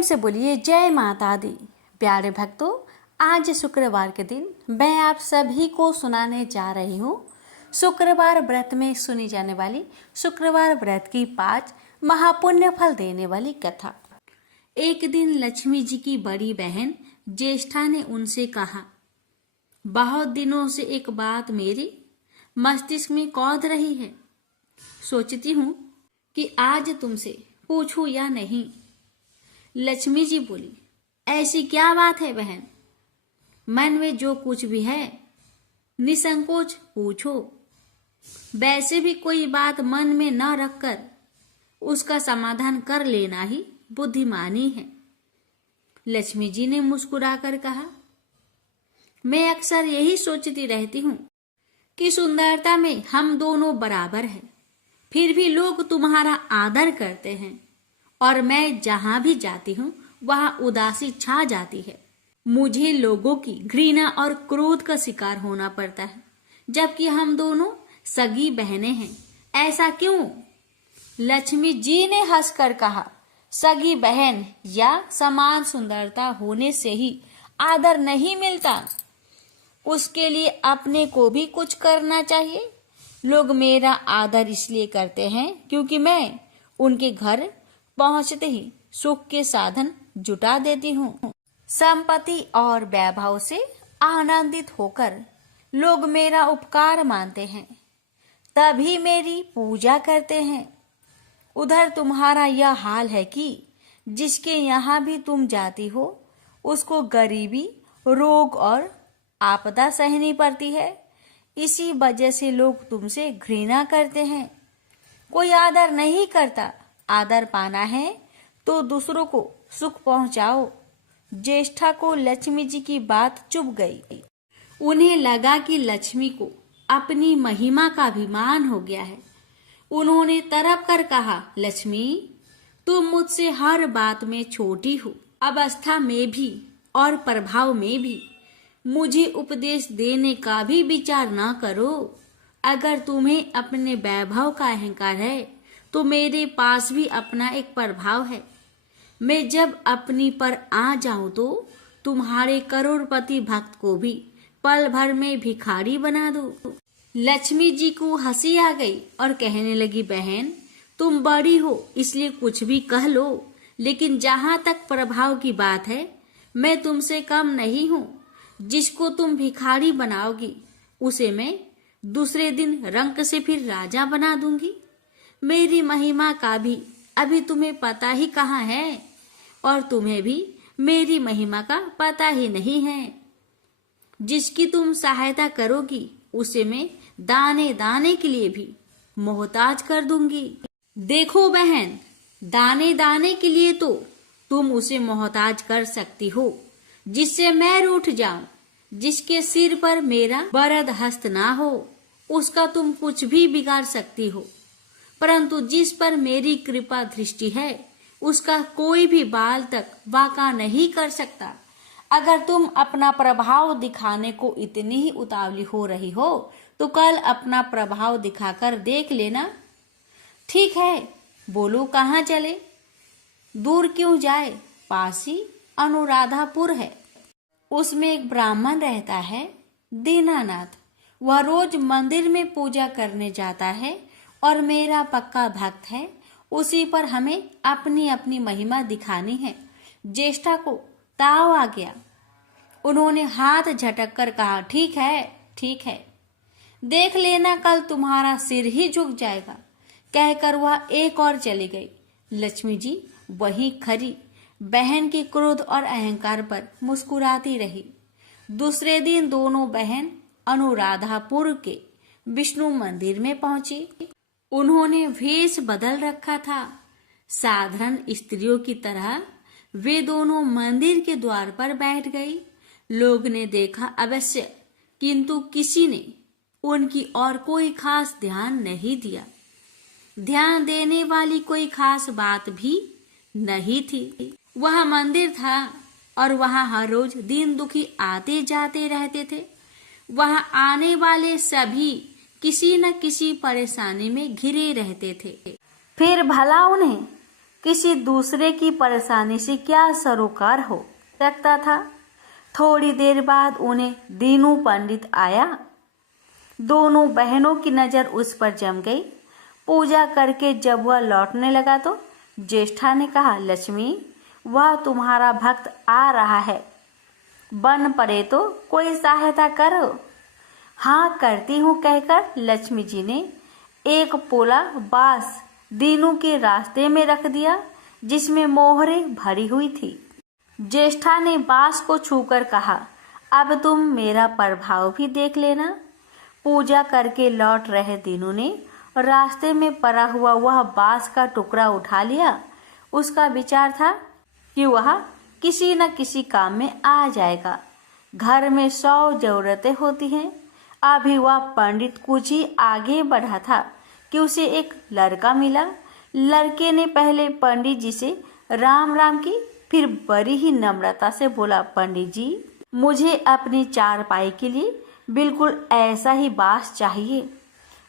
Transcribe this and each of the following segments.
प्रेम से बोलिए जय माता दी। प्यारे भक्तों, आज शुक्रवार के दिन मैं आप सभी को सुनाने जा रही हूँ शुक्रवार व्रत में सुनी जाने वाली शुक्रवार व्रत की 5 महापुण्य फल देने वाली कथा। एक दिन लक्ष्मी जी की बड़ी बहन ज्येष्ठा ने उनसे कहा, बहुत दिनों से एक बात मेरे मस्तिष्क में कौध रही है। सोचती हूँ कि आज तुमसे पूछूं या नहीं। लक्ष्मी जी बोली, ऐसी क्या बात है बहन? मन में जो कुछ भी है निसंकोच पूछो। वैसे भी कोई बात मन में न रखकर उसका समाधान कर लेना ही बुद्धिमानी है। लक्ष्मी जी ने मुस्कुराकर कहा, मैं अक्सर यही सोचती रहती हूँ कि सुंदरता में हम दोनों बराबर हैं, फिर भी लोग तुम्हारा आदर करते हैं और मैं जहां भी जाती हूँ वहां उदासी छा जाती है। मुझे लोगों की घृणा और क्रोध का शिकार होना पड़ता है, जबकि हम दोनों सगी बहनें हैं। ऐसा क्यों? लक्ष्मी जी ने हंसकर कहा, सगी बहन या समान सुंदरता होने से ही आदर नहीं मिलता, उसके लिए अपने को भी कुछ करना चाहिए। लोग मेरा आदर इसलिए करते हैं क्योंकि मैं उनके घर पहुंचते ही सुख के साधन जुटा देती हूँ। संपत्ति और वैभव से आनंदित होकर लोग मेरा उपकार मानते हैं, तभी मेरी पूजा करते हैं। उधर तुम्हारा यह हाल है कि जिसके यहाँ भी तुम जाती हो उसको गरीबी, रोग और आपदा सहनी पड़ती है। इसी वजह से लोग तुमसे घृणा करते हैं। कोई आदर नहीं करता। आदर पाना है तो दूसरों को सुख पहुंचाओ। ज्येष्ठा को लक्ष्मी जी की बात चुभ गई। उन्हें लगा कि लक्ष्मी को अपनी महिमा का अभिमान हो गया है। उन्होंने तड़प कर कहा, लक्ष्मी, तुम मुझसे हर बात में छोटी हो, अवस्था में भी और प्रभाव में भी। मुझे उपदेश देने का भी विचार ना करो। अगर तुम्हें अपने वैभव का अहंकार है तो मेरे पास भी अपना एक प्रभाव है। मैं जब अपनी पर आ जाऊं तो तुम्हारे करोड़पति भक्त को भी पल भर में भिखारी बना दूं। लक्ष्मी जी को हंसी आ गई और कहने लगी, बहन, तुम बड़ी हो इसलिए कुछ भी कह लो, लेकिन जहां तक प्रभाव की बात है मैं तुमसे कम नहीं हूँ। जिसको तुम भिखारी बनाओगी उसे मैं दूसरे दिन रंक से फिर राजा बना दूंगी। मेरी महिमा का भी अभी तुम्हें पता ही कहाँ है और तुम्हें भी मेरी महिमा का पता ही नहीं है। जिसकी तुम सहायता करोगी उसे मैं दाने दाने के लिए भी मोहताज कर दूंगी। देखो बहन, दाने दाने के लिए तो तुम उसे मोहताज कर सकती हो जिससे मैं रूठ जाऊं। जिसके सिर पर मेरा वरद हस्त ना हो उसका तुम कुछ भी बिगाड़ सकती हो, परंतु जिस पर मेरी कृपा दृष्टि है उसका कोई भी बाल तक वाका नहीं कर सकता। अगर तुम अपना प्रभाव दिखाने को इतनी ही उतावली हो रही हो तो कल अपना प्रभाव दिखाकर देख लेना। ठीक है, बोलो कहाँ चले? दूर क्यों जाए, पास ही अनुराधापुर है। उसमें एक ब्राह्मण रहता है, दीनानाथ। वह रोज मंदिर में पूजा करने जाता है और मेरा पक्का भक्त है। उसी पर हमें अपनी अपनी महिमा दिखानी है। ज्येष्ठा को ताव आ गया। उन्होंने हाथ झटक कर कहा, ठीक है, ठीक है, देख लेना, कल तुम्हारा सिर ही झुक जाएगा। कहकर वह एक और चली गई। लक्ष्मी जी वहीं खड़ी बहन के क्रोध और अहंकार पर मुस्कुराती रही। दूसरे दिन दोनों बहन अनुराधापुर के विष्णु मंदिर में पहुंची। उन्होंने वेश बदल रखा था। साधारण स्त्रियों की तरह वे दोनों मंदिर के द्वार पर बैठ गई। लोग ने देखा अवश्य, किंतु किसी ने उनकी और कोई खास ध्यान नहीं दिया। ध्यान देने वाली कोई खास बात भी नहीं थी। वह मंदिर था और वहां हर रोज दीन दुखी आते जाते रहते थे। वहां आने वाले सभी किसी न किसी परेशानी में घिरे रहते थे। फिर भला उन्हें किसी दूसरे की परेशानी से क्या सरोकार हो सकता था। थोड़ी देर बाद उन्हें दीनू पंडित आया। दोनों बहनों की नज़र उस पर जम गई। पूजा करके जब वह लौटने लगा तो ज्येष्ठा ने कहा, लक्ष्मी, वह तुम्हारा भक्त आ रहा है, बन पड़े तो कोई सहायता करो। हाँ करती हूँ, कहकर लक्ष्मी जी ने एक पोला बांस दीनू के रास्ते में रख दिया जिसमें मोहरे भरी हुई थी। ज्येष्ठा ने बांस को छूकर कहा, अब तुम मेरा प्रभाव भी देख लेना। पूजा करके लौट रहे दीनू ने रास्ते में पड़ा हुआ वह बांस का टुकड़ा उठा लिया। उसका विचार था कि वह किसी न किसी काम में आ जाएगा। घर में 100 जरूरतें होती हैं। अभी वह पंडित कुछ ही आगे बढ़ा था कि उसे एक लड़का मिला। लड़के ने पहले पंडित जी से राम राम की, फिर बड़ी ही नम्रता से बोला, पंडित जी, मुझे अपनी चारपाई के लिए बिल्कुल ऐसा ही बांस चाहिए।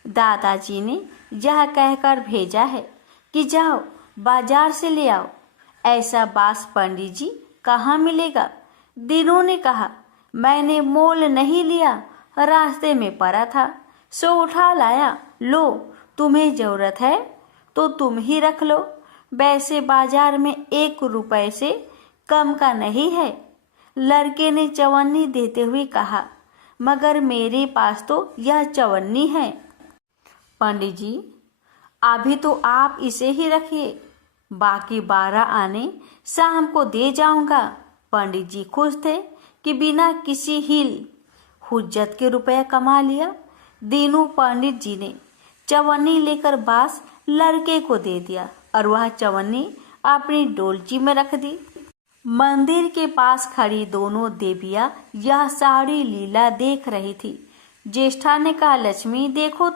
दादाजी ने यह कहकर भेजा है कि जाओ बाजार से ले आओ। ऐसा बांस पंडित जी कहाँ मिलेगा? दीनू ने कहा, मैंने मोल नहीं लिया, रास्ते में पड़ा था सो उठा लाया। लो, तुम्हें जरूरत है तो तुम ही रख लो। वैसे बाजार में 1 रुपए से कम का नहीं है। लड़के ने चवन्नी देते हुए कहा, मगर मेरे पास तो यह चवन्नी है। पंडित जी, अभी तो आप इसे ही रखिए, बाकी 12 आने शाम को दे जाऊंगा। पंडित जी खुश थे कि बिना किसी हील हुज्जत के रुपया कमा लिया। दीनू पंडित जी ने चवन्नी लेकर बांस लड़के को दे दिया और वह चवन्नी अपनी डोलची में रख दी। मंदिर के पास खड़ी दोनों देवियां यह सारी लीला देख रही थी। ज्येष्ठा ने कहा, लक्ष्मी, देखो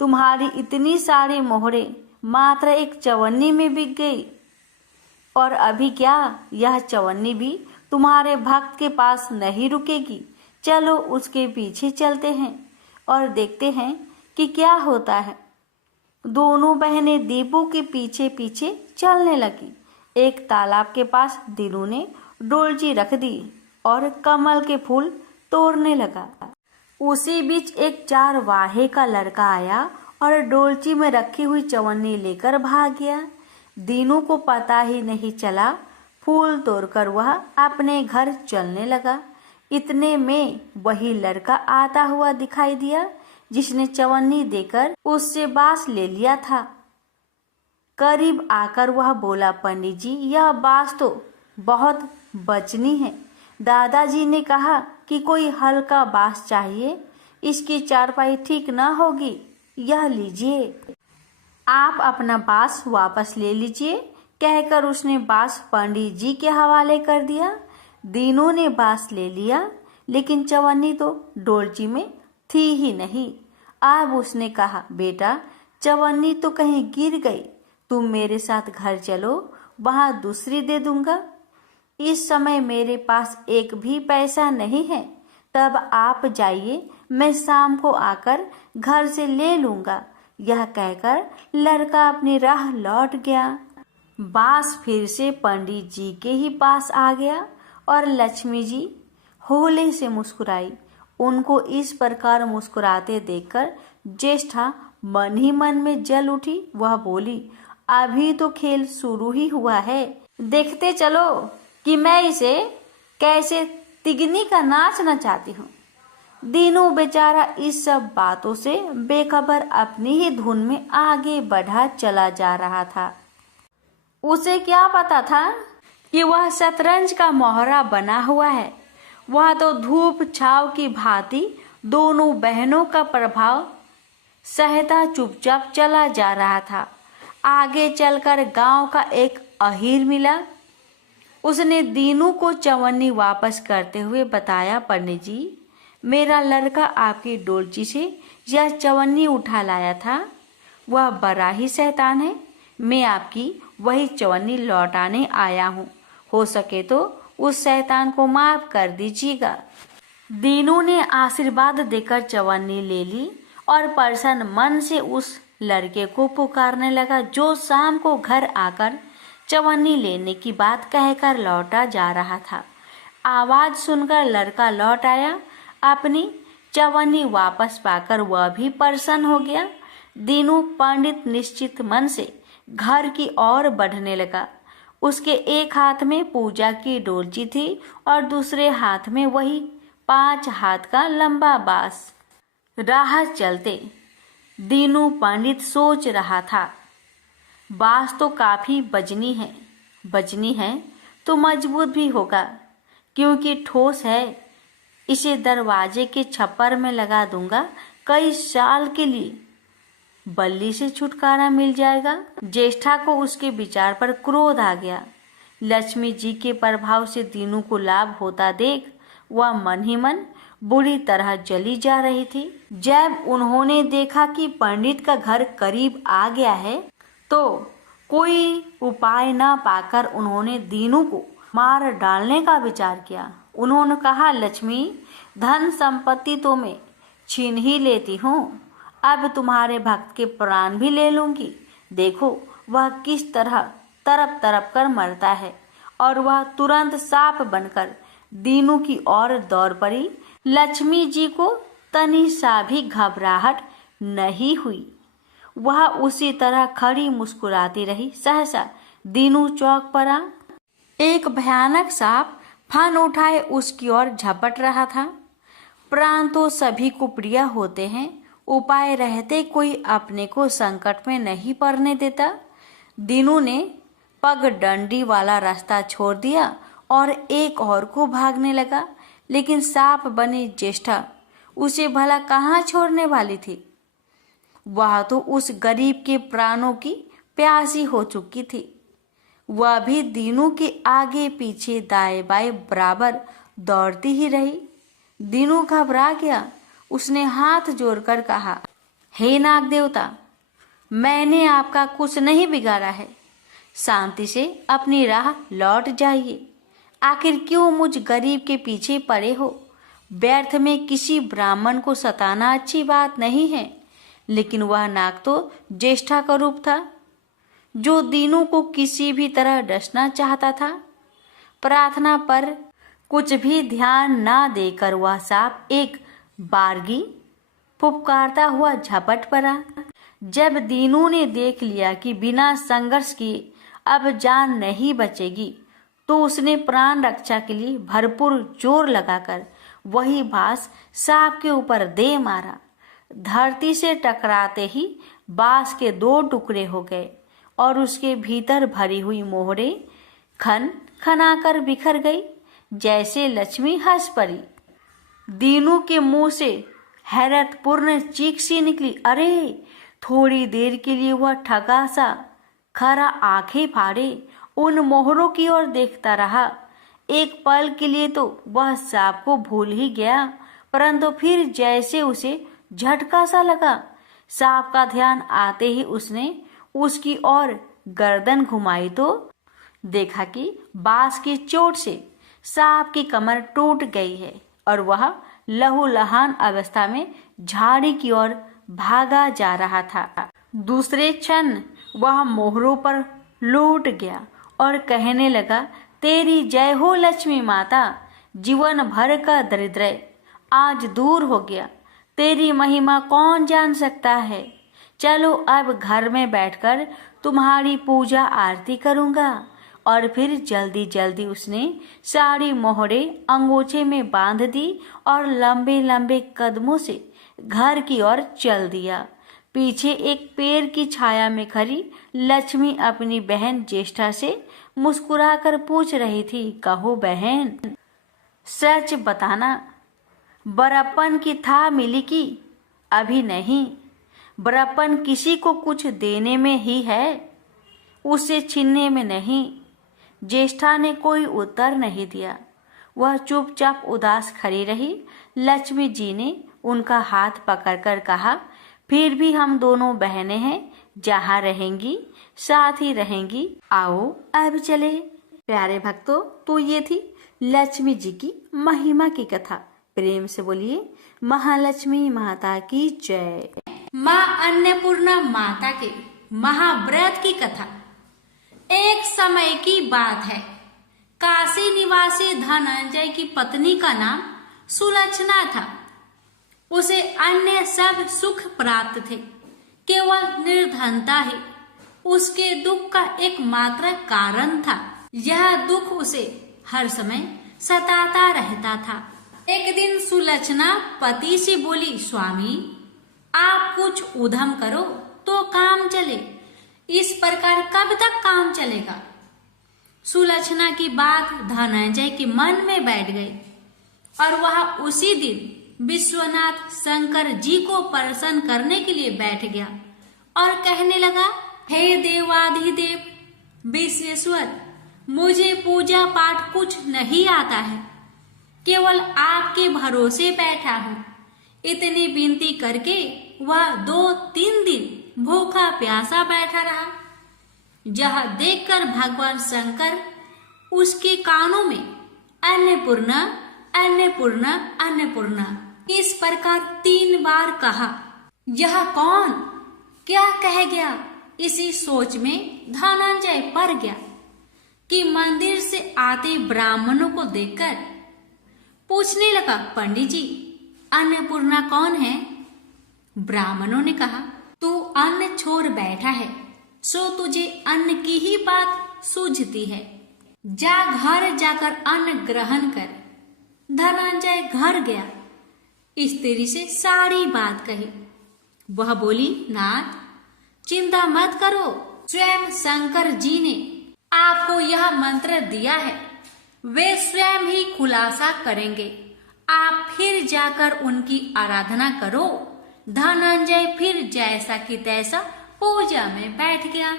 तुम्हारी इतनी सारी मोहरे मात्र एक चवन्नी में बिक गई। और अभी क्या, यह चवन्नी भी तुम्हारे भक्त के पास नहीं रुकेगी। चलो उसके पीछे चलते हैं और देखते हैं कि क्या होता है। दोनों बहनें दीपू के पीछे पीछे चलने लगी। एक तालाब के पास दीनू ने डोलची रख दी और कमल के फूल तोड़ने लगा। उसी बीच एक चारवाहे का लड़का आया और डोलची में रखी हुई चवन्नी लेकर भाग गया। दीनू को पता ही नहीं चला। फूल तोड़कर वह अपने घर चलने लगा। इतने में वही लड़का आता हुआ दिखाई दिया जिसने चवन्नी देकर उससे बांस ले लिया था। करीब आकर वह बोला, पंडित जी, यह बांस तो बहुत बचनी है। दादाजी ने कहा कि कोई हल्का बांस चाहिए, इसकी चारपाई ठीक न होगी। यह लीजिए, आप अपना बांस वापस ले लीजिए, कहकर उसने बांस पंडित जी के हवाले कर दिया। दीनू ने बांस ले लिया, लेकिन चवन्नी तो डोलची में थी ही नहीं। अब उसने कहा, बेटा, चवन्नी तो कहीं गिर गई, तुम मेरे साथ घर चलो, वहां दूसरी दे दूंगा। इस समय मेरे पास एक भी पैसा नहीं है, तब आप जाइए, मैं शाम को आकर घर से ले लूंगा। यह कहकर लड़का अपनी राह लौट गया। बांस फिर से पंडित जी के ही पास आ गया और लक्ष्मी जी होले से मुस्कुराई। उनको इस प्रकार मुस्कुराते देखकर ज्येष्ठा मन ही मन में जल उठी। वह बोली, अभी तो खेल शुरू ही हुआ है, देखते चलो कि मैं इसे कैसे तिगनी का नाच नचाती हूँ। दीनू बेचारा इस सब बातों से बेखबर अपनी ही धुन में आगे बढ़ा चला जा रहा था। उसे क्या पता था कि वह शतरंज का मोहरा बना हुआ है। वह तो धूप छाव की भांति दोनों बहनों का प्रभाव सहता चुपचाप चला जा रहा था। आगे चलकर गांव का एक अहीर मिला। उसने दीनू को चवन्नी वापस करते हुए बताया, पंडित जी, मेरा लड़का आपकी डोलची से यह चवन्नी उठा लाया था। वह बड़ा ही शैतान है। मैं आपकी वही चवन्नी लौटाने आया हूँ। हो सके तो उस शैतान को माफ कर दीजिएगा। दीनू ने आशीर्वाद देकर चवन्नी ले ली और प्रसन्न मन से उस लड़के को पुकारने लगा, जो शाम को घर आकर चवन्नी लेने की बात कहकर लौटा जा रहा था। आवाज सुनकर लड़का लौट आया। अपनी चवन्नी वापस पाकर वह भी प्रसन्न हो गया। दीनू पंडित निश्चित मन से घर की ओर बढ़ने लगा। उसके एक हाथ में पूजा की डोलची थी और दूसरे हाथ में वही 5 हाथ का लंबा बांस। राह चलते दीनू पंडित सोच रहा था, बांस तो काफी बजनी है तो मजबूत भी होगा, क्योंकि ठोस है। इसे दरवाजे के छप्पर में लगा दूंगा, कई साल के लिए बल्ली से छुटकारा मिल जाएगा। ज्येष्ठा को उसके विचार पर क्रोध आ गया। लक्ष्मी जी के प्रभाव से दीनू को लाभ होता देख वह मन ही मन बुरी तरह जली जा रही थी। जब उन्होंने देखा कि पंडित का घर करीब आ गया है तो कोई उपाय न पाकर उन्होंने दीनू को मार डालने का विचार किया। उन्होंने कहा, लक्ष्मी, धन संपत्ति तो मैं छीन ही लेती हूँ, अब तुम्हारे भक्त के प्राण भी ले लूंगी। देखो वह किस तरह तरप तरप कर मरता है। और वह तुरंत सांप बनकर दीनू की ओर दौड़ पड़ी। लक्ष्मी जी को तनी सा भी घबराहट नहीं हुई। वह उसी तरह खड़ी मुस्कुराती रही। सहसा दीनू चौक पड़ा। एक भयानक सांप फन उठाए उसकी ओर झपट रहा था। प्राण तो सभी को प्रिय होते हैं, उपाय रहते कोई अपने को संकट में नहीं पड़ने देता। दीनू ने पगडंडी वाला रास्ता छोड़ दिया और एक और को भागने लगा, लेकिन सांप बनी ज्येष्ठा उसे भला कहाँ छोड़ने वाली थी। वह तो उस गरीब के प्राणों की प्यासी हो चुकी थी। वह भी दीनू के आगे पीछे दाएं बाएं बराबर दौड़ती ही रही। दीनू घबरा गया। उसने हाथ जोड़कर कहा, हे नाग देवता, मैंने आपका कुछ नहीं बिगाड़ा है, शांति से अपनी राह लौट जाइए। आखिर क्यों मुझ गरीब के पीछे पड़े हो। व्यर्थ में किसी ब्राह्मण को सताना अच्छी बात नहीं है। लेकिन वह नाग तो ज्येष्ठा का रूप था, जो दीनू को किसी भी तरह डसना चाहता था। प्रार्थना पर कुछ भी ध्यान ना देकर वह सांप एक बारगी फुफकारता हुआ झपट पड़ा। जब दीनू ने देख लिया कि बिना संघर्ष किए अब जान नहीं बचेगी, तो उसने प्राण रक्षा के लिए भरपूर जोर लगाकर वही बांस सांप के ऊपर दे मारा। धरती से टकराते ही बांस के 2 टुकड़े हो गए और उसके भीतर भरी हुई मोहरे खन खनाकर बिखर गई, जैसे लक्ष्मी हंस पड़ी। दीनू के मुंह से हैरतपूर्ण चीख सी निकली। अरे! थोड़ी देर के लिए वह ठगा सा खरा आंखें फाड़े उन मोहरों की ओर देखता रहा। एक पल के लिए तो वह सांप को भूल ही गया, परंतु फिर जैसे उसे झटका सा लगा। सांप का ध्यान आते ही उसने उसकी ओर गर्दन घुमाई तो देखा कि बांस की चोट से सांप की कमर टूट गई है और वह लहूलुहान अवस्था में झाड़ी की ओर भागा जा रहा था। दूसरे क्षण वह मोहरों पर लौट गया और कहने लगा, तेरी जय हो लक्ष्मी माता, जीवन भर का दरिद्र आज दूर हो गया। तेरी महिमा कौन जान सकता है। चलो अब घर में बैठकर तुम्हारी पूजा आरती करूँगा। और फिर जल्दी जल्दी उसने सारी मोहरे अंगोछे में बांध दी और लंबे लंबे कदमों से घर की ओर चल दिया। पीछे एक पेड़ की छाया में खड़ी लक्ष्मी अपनी बहन ज्येष्ठा से मुस्कुराकर पूछ रही थी, कहो बहन, सच बताना, बड़प्पन की था मिली की अभी नहीं। बड़प्पन किसी को कुछ देने में ही है, उसे छीनने में नहीं। ज्येष्ठा ने कोई उत्तर नहीं दिया। वह चुपचाप उदास खड़ी रही। लक्ष्मी जी ने उनका हाथ पकड़कर कहा, फिर भी हम दोनों बहनें हैं, जहाँ रहेंगी साथ ही रहेंगी। आओ अब चले। प्यारे भक्तों, तो ये थी लक्ष्मी जी की महिमा की कथा। प्रेम से बोलिए महालक्ष्मी माता की जय। माँ अन्नपूर्णा माता के महाव्रत की कथा। एक समय की बात है, काशी निवासी धनंजय की पत्नी का नाम सुलक्षणा था। उसे अन्य सब सुख प्राप्त थे, केवल निर्धनता ही उसके दुख का एकमात्र कारण था। यह दुख उसे हर समय सताता रहता था। एक दिन सुलक्षणा पति से बोली, स्वामी आप कुछ उद्यम करो तो काम चले, इस प्रकार कब तक काम चलेगा। सुलक्षणा की बात धनंजय के मन में बैठ गई और वह उसी दिन विश्वनाथ शंकर जी को प्रसन्न करने के लिए बैठ गया और कहने लगा, हे देवाधिदेव विश्वेश्वर, मुझे पूजा पाठ कुछ नहीं आता है, केवल आपके भरोसे बैठा हूँ। इतनी विनती करके वह 2-3 दिन भूखा प्यासा बैठा रहा। जहाँ देखकर भगवान शंकर उसके कानों में अन्नपूर्णा अन्नपूर्णा अन्नपूर्णा इस प्रकार 3 बार कहा। यह कौन क्या कह गया, इसी सोच में धनंजय पड़ गया कि मंदिर से आते ब्राह्मणों को देखकर पूछने लगा, पंडित जी अन्नपूर्णा कौन है। ब्राह्मणों ने कहा, तू अन्न छोड़ बैठा है, सो तुझे अन्न की ही बात सूझती है, जा घर जाकर अन्न ग्रहण कर। धनंजय घर गया, स्त्री से सारी बात कही। वह बोली, नाथ चिंता मत करो, स्वयं शंकर जी ने आपको यह मंत्र दिया है, वे स्वयं ही खुलासा करेंगे, आप फिर जाकर उनकी आराधना करो। धनंजय फिर जैसा कि तैसा पूजा में बैठ गया।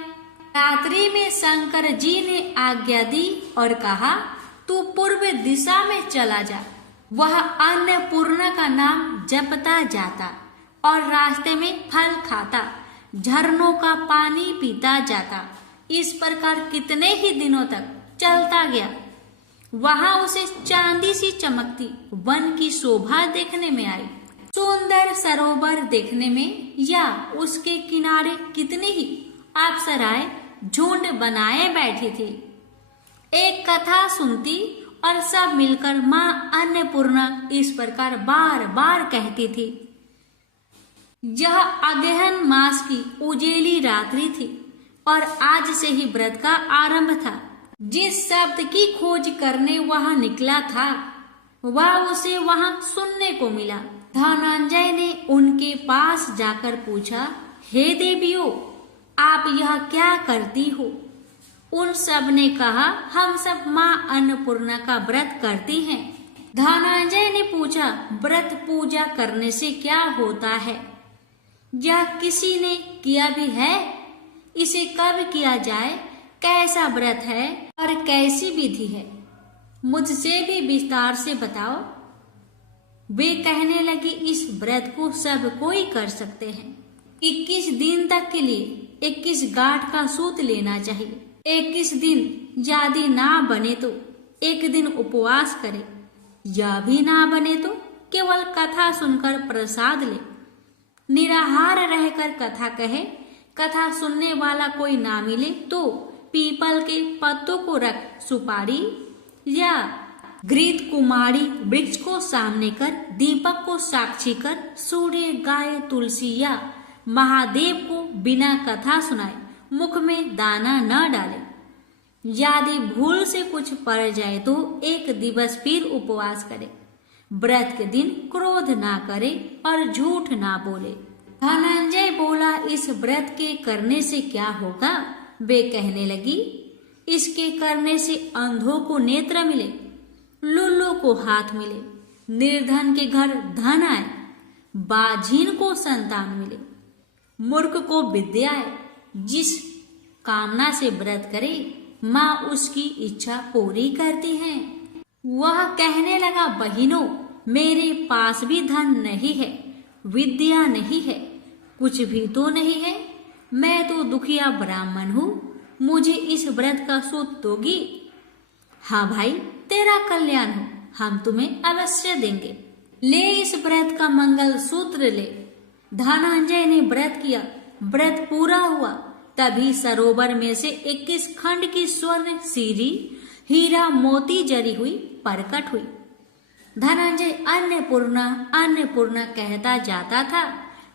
रात्रि में शंकर जी ने आज्ञा दी और कहा, तू पूर्व दिशा में चला जा। वह अन्नपूर्णा का नाम जपता जाता और रास्ते में फल खाता, झरनों का पानी पीता जाता। इस प्रकार कितने ही दिनों तक चलता गया। वहां उसे चांदी सी चमकती वन की शोभा देखने में आई। सुंदर सरोवर देखने में या उसके किनारे कितनी ही अप्सराएं झुंड बनाए बैठी थी। एक कथा सुनती और सब मिलकर माँ अन्नपूर्णा इस प्रकार बार बार कहती थी। यह अगहन मास की उजेली रात्रि थी और आज से ही व्रत का आरंभ था। जिस शब्द की खोज करने वहां निकला था वह उसे वहां सुनने को मिला। धनंजय ने उनके पास जाकर पूछा, हे देवियों, आप यह क्या करती हो। उन सब ने कहा, हम सब माँ अन्नपूर्णा का व्रत करती हैं। धनंजय ने पूछा, व्रत पूजा करने से क्या होता है, यह किसी ने किया भी है, इसे कब किया जाए, कैसा व्रत है और कैसी विधि है, मुझसे भी विस्तार से बताओ। वे कहने लगे, इस व्रत को सब कोई कर सकते हैं। 21 दिन तक के लिए 21 गांठ का सूत लेना चाहिए। 21 दिन यदि ना बने तो एक दिन उपवास करे, या भी ना बने तो केवल कथा सुनकर प्रसाद ले। निराहार रहकर कथा कहे, कथा सुनने वाला कोई ना मिले तो पीपल के पत्तों को रख सुपारी या घृत कुमारी वृक्ष को सामने कर, दीपक को साक्षी कर, सूर्य गाय तुलसी या महादेव को बिना कथा सुनाए मुख में दाना न डाले। यदि भूल से कुछ पड़ जाए तो एक दिवस फिर उपवास करे। व्रत के दिन क्रोध ना करे और झूठ ना बोले। धनंजय बोला, इस व्रत के करने से क्या होगा। वे कहने लगी, इसके करने से अंधों को नेत्र मिले, लुल्लू को हाथ मिले, निर्धन के घर धन आए, बाझीन को संतान मिले, मूर्ख को विद्या आए। जिस कामना से व्रत करे माँ उसकी इच्छा पूरी करती है। वह कहने लगा, बहिनों, मेरे पास भी धन नहीं है, विद्या नहीं है, कुछ भी तो नहीं है। मैं तो दुखिया ब्राह्मण हूँ, मुझे इस व्रत का सूत दोगी। हाँ भाई, तेरा कल्याण हो, हम तुम्हें अवश्य देंगे। ले इस व्रत का मंगल सूत्र ले। धनंजय ने व्रत किया, व्रत पूरा हुआ। तभी सरोवर में से 21 खंड की स्वर्ण सीरी, हीरा मोती जरी हुई प्रकट हुई। धनंजय अन्नपूर्णा अन्नपूर्णा कहता जाता था।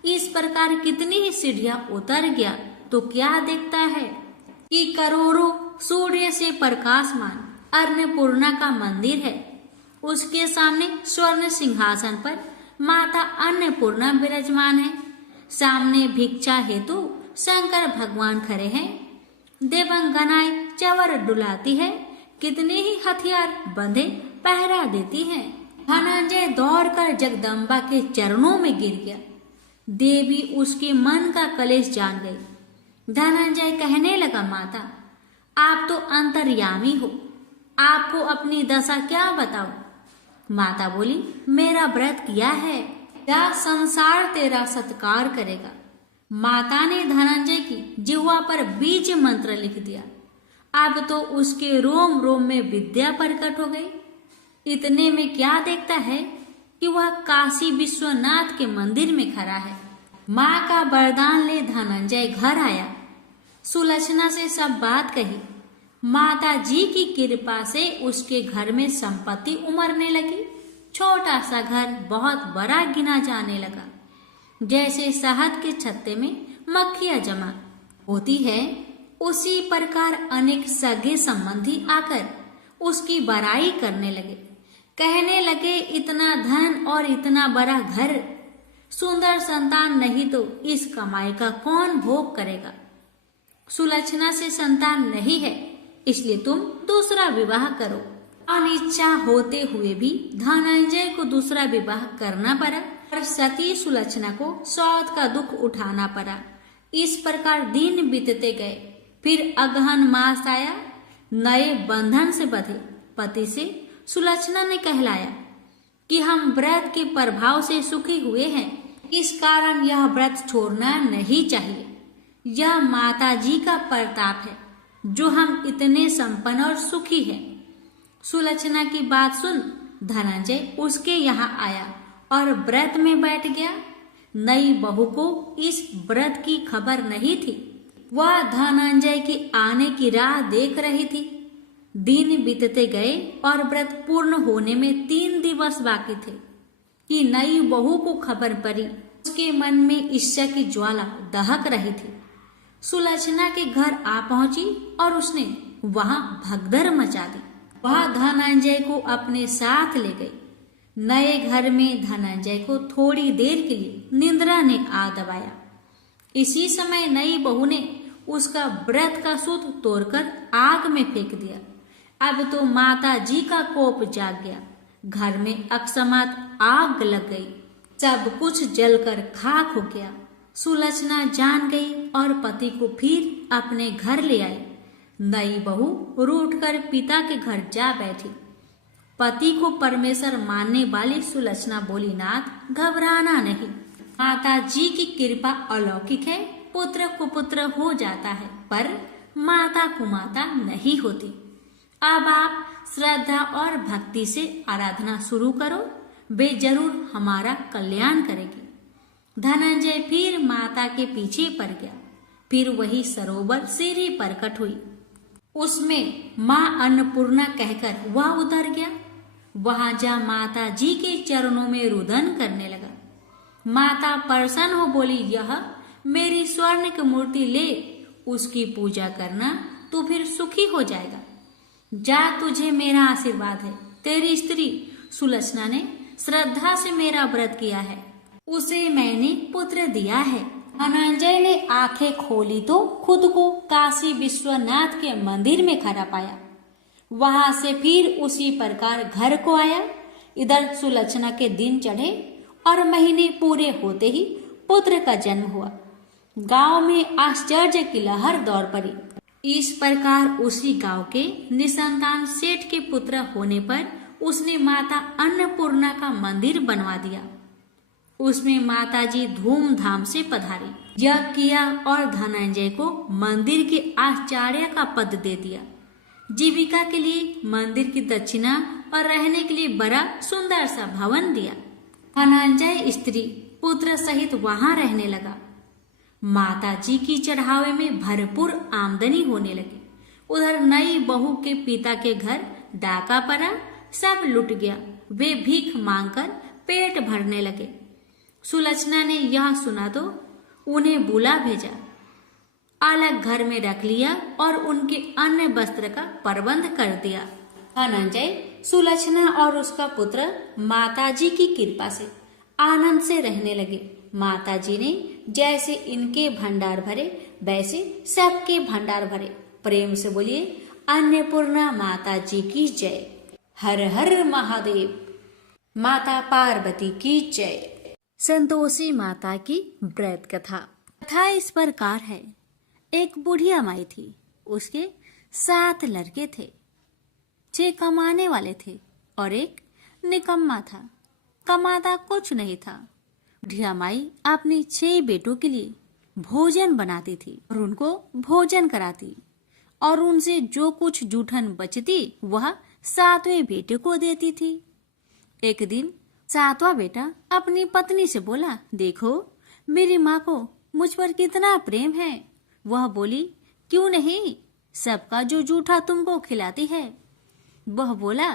इस प्रकार कितनी ही सीढ़ियां उतर गया तो क्या देखता है कि करोड़ों सूर्य से प्रकाशमान अन्नपूर्णा का मंदिर है। उसके सामने स्वर्ण सिंहासन पर माता अन्नपूर्णा विराजमान है। सामने भिक्षा हेतु शंकर भगवान खड़े हैं। देवंगनाएं चवर डुलाती है, कितने ही हथियार बंधे पहरा देती हैं। धनंजय दौड़कर जगदम्बा के चरणों में गिर गया। देवी उसके मन का कलेश जान गई। धनंजय कहने लगा, माता आप तो अंतर्यामी हो, आपको अपनी दशा क्या बताऊं। माता बोली, मेरा व्रत किया है, क्या संसार तेरा सत्कार करेगा। माता ने धनंजय की जिह्वा पर बीज मंत्र लिख दिया। अब तो उसके रोम रोम में विद्या प्रकट हो गई। इतने में क्या देखता है कि वह काशी विश्वनाथ के मंदिर में खड़ा है। माँ का वरदान ले धनंजय घर आया। सुलक्षणा से सब बात कही। माता जी की कृपा से उसके घर में संपत्ति उमड़ने लगी। छोटा सा घर बहुत बड़ा गिना जाने लगा। जैसे शहद के छत्ते में मक्खियां जमा होती है, उसी प्रकार अनेक सगे संबंधी आकर उसकी बड़ाई करने लगे। कहने लगे, इतना धन और इतना बड़ा घर, सुंदर संतान नहीं तो इस कमाई का कौन भोग करेगा। सुलक्षणा से संतान नहीं है, इसलिए तुम दूसरा विवाह करो। अनिच्छा होते हुए भी धनंजय को दूसरा विवाह करना पड़ा और सती सुलक्षणा को सौत का दुख उठाना पड़ा। इस प्रकार दिन बीतते गए। फिर अगहन मास आया। नए बंधन से बंधे पति से सुलक्षणा ने कहलाया कि हम व्रत के प्रभाव से सुखी हुए हैं, इस कारण यह व्रत छोड़ना नहीं चाहिए। यह माता जी का प्रताप है जो हम इतने संपन्न और सुखी हैं। सुलक्षणा की बात सुन धनंजय उसके यहाँ आया और व्रत में बैठ गया। नई बहू को इस व्रत की खबर नहीं थी। वह धनंजय के आने की राह देख रही थी। दिन बीतते गए और व्रत पूर्ण होने में 3 दिवस बाकी थे कि नई बहू को खबर पड़ी। उसके मन में ईर्ष्या की ज्वाला दहक रही थी। सुलक्षणा के घर आ पहुंची और उसने वहां भगदड़ मचा दी। वह धनंजय को अपने साथ ले गई। नए घर में धनंजय को थोड़ी देर के लिए निद्रा ने आ दबाया। इसी समय नई बहू ने उसका व्रत का सूत तोड़कर आग में फेंक दिया। अब तो माता जी का कोप जाग गया। घर में अकस्मात आग लग गई। सब कुछ जलकर खाक हो गया। सुलक्षणा जान गई और पति को फिर अपने घर ले आई। नई बहू रूठकर पिता के घर जा बैठी। पति को परमेश्वर मानने वाली सुलक्षणा बोली, नाथ घबराना नहीं, माता जी की कृपा अलौकिक है। पुत्र कुपुत्र हो जाता है पर माता कुमाता नहीं होती। अब आप श्रद्धा और भक्ति से आराधना शुरू करो, वे जरूर हमारा कल्याण करेगी। धनंजय फिर माता के पीछे पड़ गया। फिर वही सरोवर सीढ़ी प्रकट हुई। उसमें माँ अन्नपूर्णा कहकर वह उतर गया। वहां जा माता जी के चरणों में रुदन करने लगा। माता प्रसन्न हो बोली, यह मेरी स्वर्ण की मूर्ति ले, उसकी पूजा करना तो फिर सुखी हो जाएगा। जा, तुझे मेरा आशीर्वाद है। तेरी स्त्री सुलक्षणा ने श्रद्धा से मेरा व्रत किया है, उसे मैंने पुत्र दिया है। धनंजय ने आंखें खोली तो खुद को काशी विश्वनाथ के मंदिर में खड़ा पाया। वहां से फिर उसी प्रकार घर को आया। इधर सुलक्षणा के दिन चढ़े और महीने पूरे होते ही पुत्र का जन्म हुआ। गांव में आश्चर्य की लहर दौड़ पड़ी। इस प्रकार उसी गांव के निसंतान सेठ के पुत्र होने पर उसने माता अन्नपूर्णा का मंदिर बनवा दिया। उसमें माता जी धूमधाम से पधारी, यज्ञ किया और धनंजय को मंदिर के आचार्य का पद दे दिया। जीविका के लिए मंदिर की दक्षिणा और रहने के लिए बड़ा सुंदर सा भवन दिया। धनंजय स्त्री पुत्र सहित वहां रहने लगा। माता जी की चढ़ावे में भरपूर आमदनी होने लगी। उधर नई बहू के पिता के घर डाका पड़ा, सब लुट गया। वे भीख मांगकर पेट भरने लगे। सुलक्षणा ने यह सुना तो उन्हें बुला भेजा, अलग घर में रख लिया और उनके अन्य वस्त्र का प्रबंध कर दिया। धनंजय, सुलक्षणा और उसका पुत्र माताजी की कृपा से आनंद से रहने लगे। माताजी ने जैसे इनके भंडार भरे वैसे सबके भंडार भरे। प्रेम से बोलिए अन्नपूर्णा माता जी की जय। हर हर महादेव। माता पार्वती की जय। संतोषी माता की व्रत कथा। कथा इस प्रकार है। एक बुढ़िया माई थी, उसके 7 लड़के थे। 6 कमाने वाले थे और एक निकम्मा था, कमाता कुछ नहीं था। बुढ़िया माई अपनी 6 बेटों के लिए भोजन बनाती थी और उनको भोजन कराती, और उनसे जो कुछ जूठन बचती वह 7वें बेटे को देती थी। एक दिन 7वां बेटा अपनी पत्नी से बोला, देखो मेरी माँ को मुझ पर कितना प्रेम है। वह बोली, क्यों नहीं, सबका जो जूठा तुमको खिलाती है। वह बोला,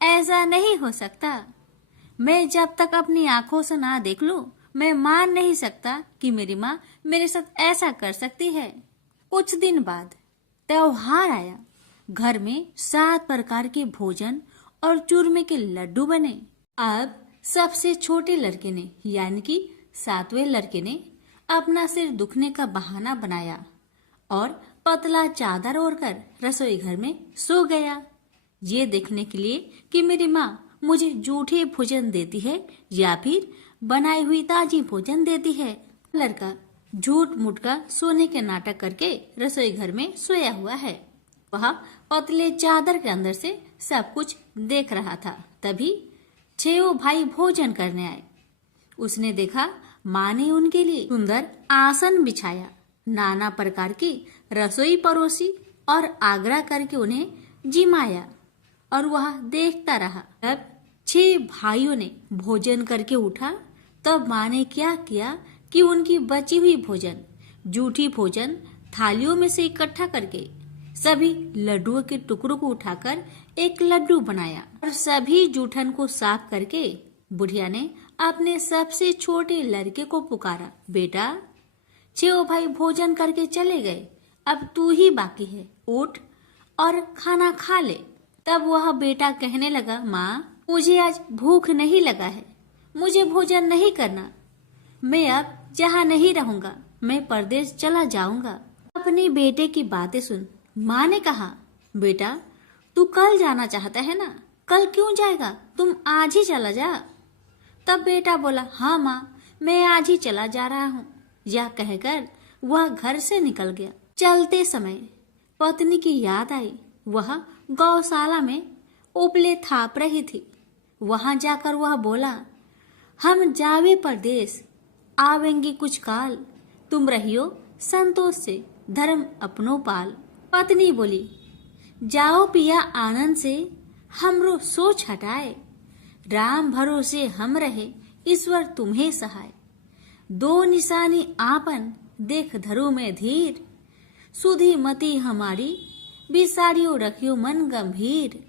ऐसा नहीं हो सकता। मैं जब तक अपनी आंखों से ना देख लूं, मैं मान नहीं सकता कि मेरी माँ मेरे साथ ऐसा कर सकती है। कुछ दिन बाद त्योहार आया। घर में 7 प्रकार के भोजन और चूरमे के लड्डू बने। अब सबसे छोटे लड़के ने, यानी कि 7वें लड़के ने, अपना सिर दुखने का बहाना बनाया और पतला चादर ओढ़कर रसोई घर में सो गया, ये देखने के लिए कि मेरी माँ मुझे जूठे भोजन देती है या फिर बनाई हुई ताजी भोजन देती है। लड़का झूठ मूठ का सोने के नाटक करके रसोई घर में सोया हुआ है। वह पतले चादर के अंदर से सब कुछ देख रहा था। तभी 6 भाई भोजन करने आए। उसने देखा माँ ने उनके लिए सुंदर आसन बिछाया, नाना प्रकार की रसोई परोसी और आग्रह करके उन्हें जिमाया, और वह देखता रहा। तब 6 भाइयों ने भोजन करके उठा। तब माँ ने क्या किया कि उनकी बची हुई भोजन, जूठी भोजन थालियों में से इकट्ठा करके सभी लड्डुओं के टुकड़ों को उठाकर एक लड्डू बनाया और सभी जूठन को साफ करके बुढ़िया ने अपने सबसे छोटे लड़के को पुकारा, बेटा 6 भाई भोजन करके चले गए, अब तू ही बाकी है, उठ और खाना खा ले। तब वह बेटा कहने लगा, माँ मुझे आज भूख नहीं लगा है, मुझे भोजन नहीं करना, मैं अब जहाँ नहीं रहूंगा, मैं परदेश चला जाऊंगा। अपने बेटे की बातें सुन माँ ने कहा, बेटा तू कल जाना चाहता है ना, कल क्यों जाएगा, तुम आज ही चला जा। तब बेटा बोला, हाँ माँ मैं आज ही चला जा रहा हूँ। यह कहकर वह घर से निकल गया। चलते समय पत्नी की याद आई। वह गौशाला में उपले थाप रही थी। वहां जाकर वह बोला, हम जावे परदेश, आवेंगे कुछ काल, तुम रहियो संतोष से, धर्म अपनो पाल। पत्नी बोली, जाओ पिया आनंद से, हमरो सोच हटाए, राम भरोसे हम रहे, ईश्वर तुम्हें सहाय। 2 निशानी आपन, देख धरो में धीर, सुधी मती हमारी, बिसारियो रखियो मन गंभीर।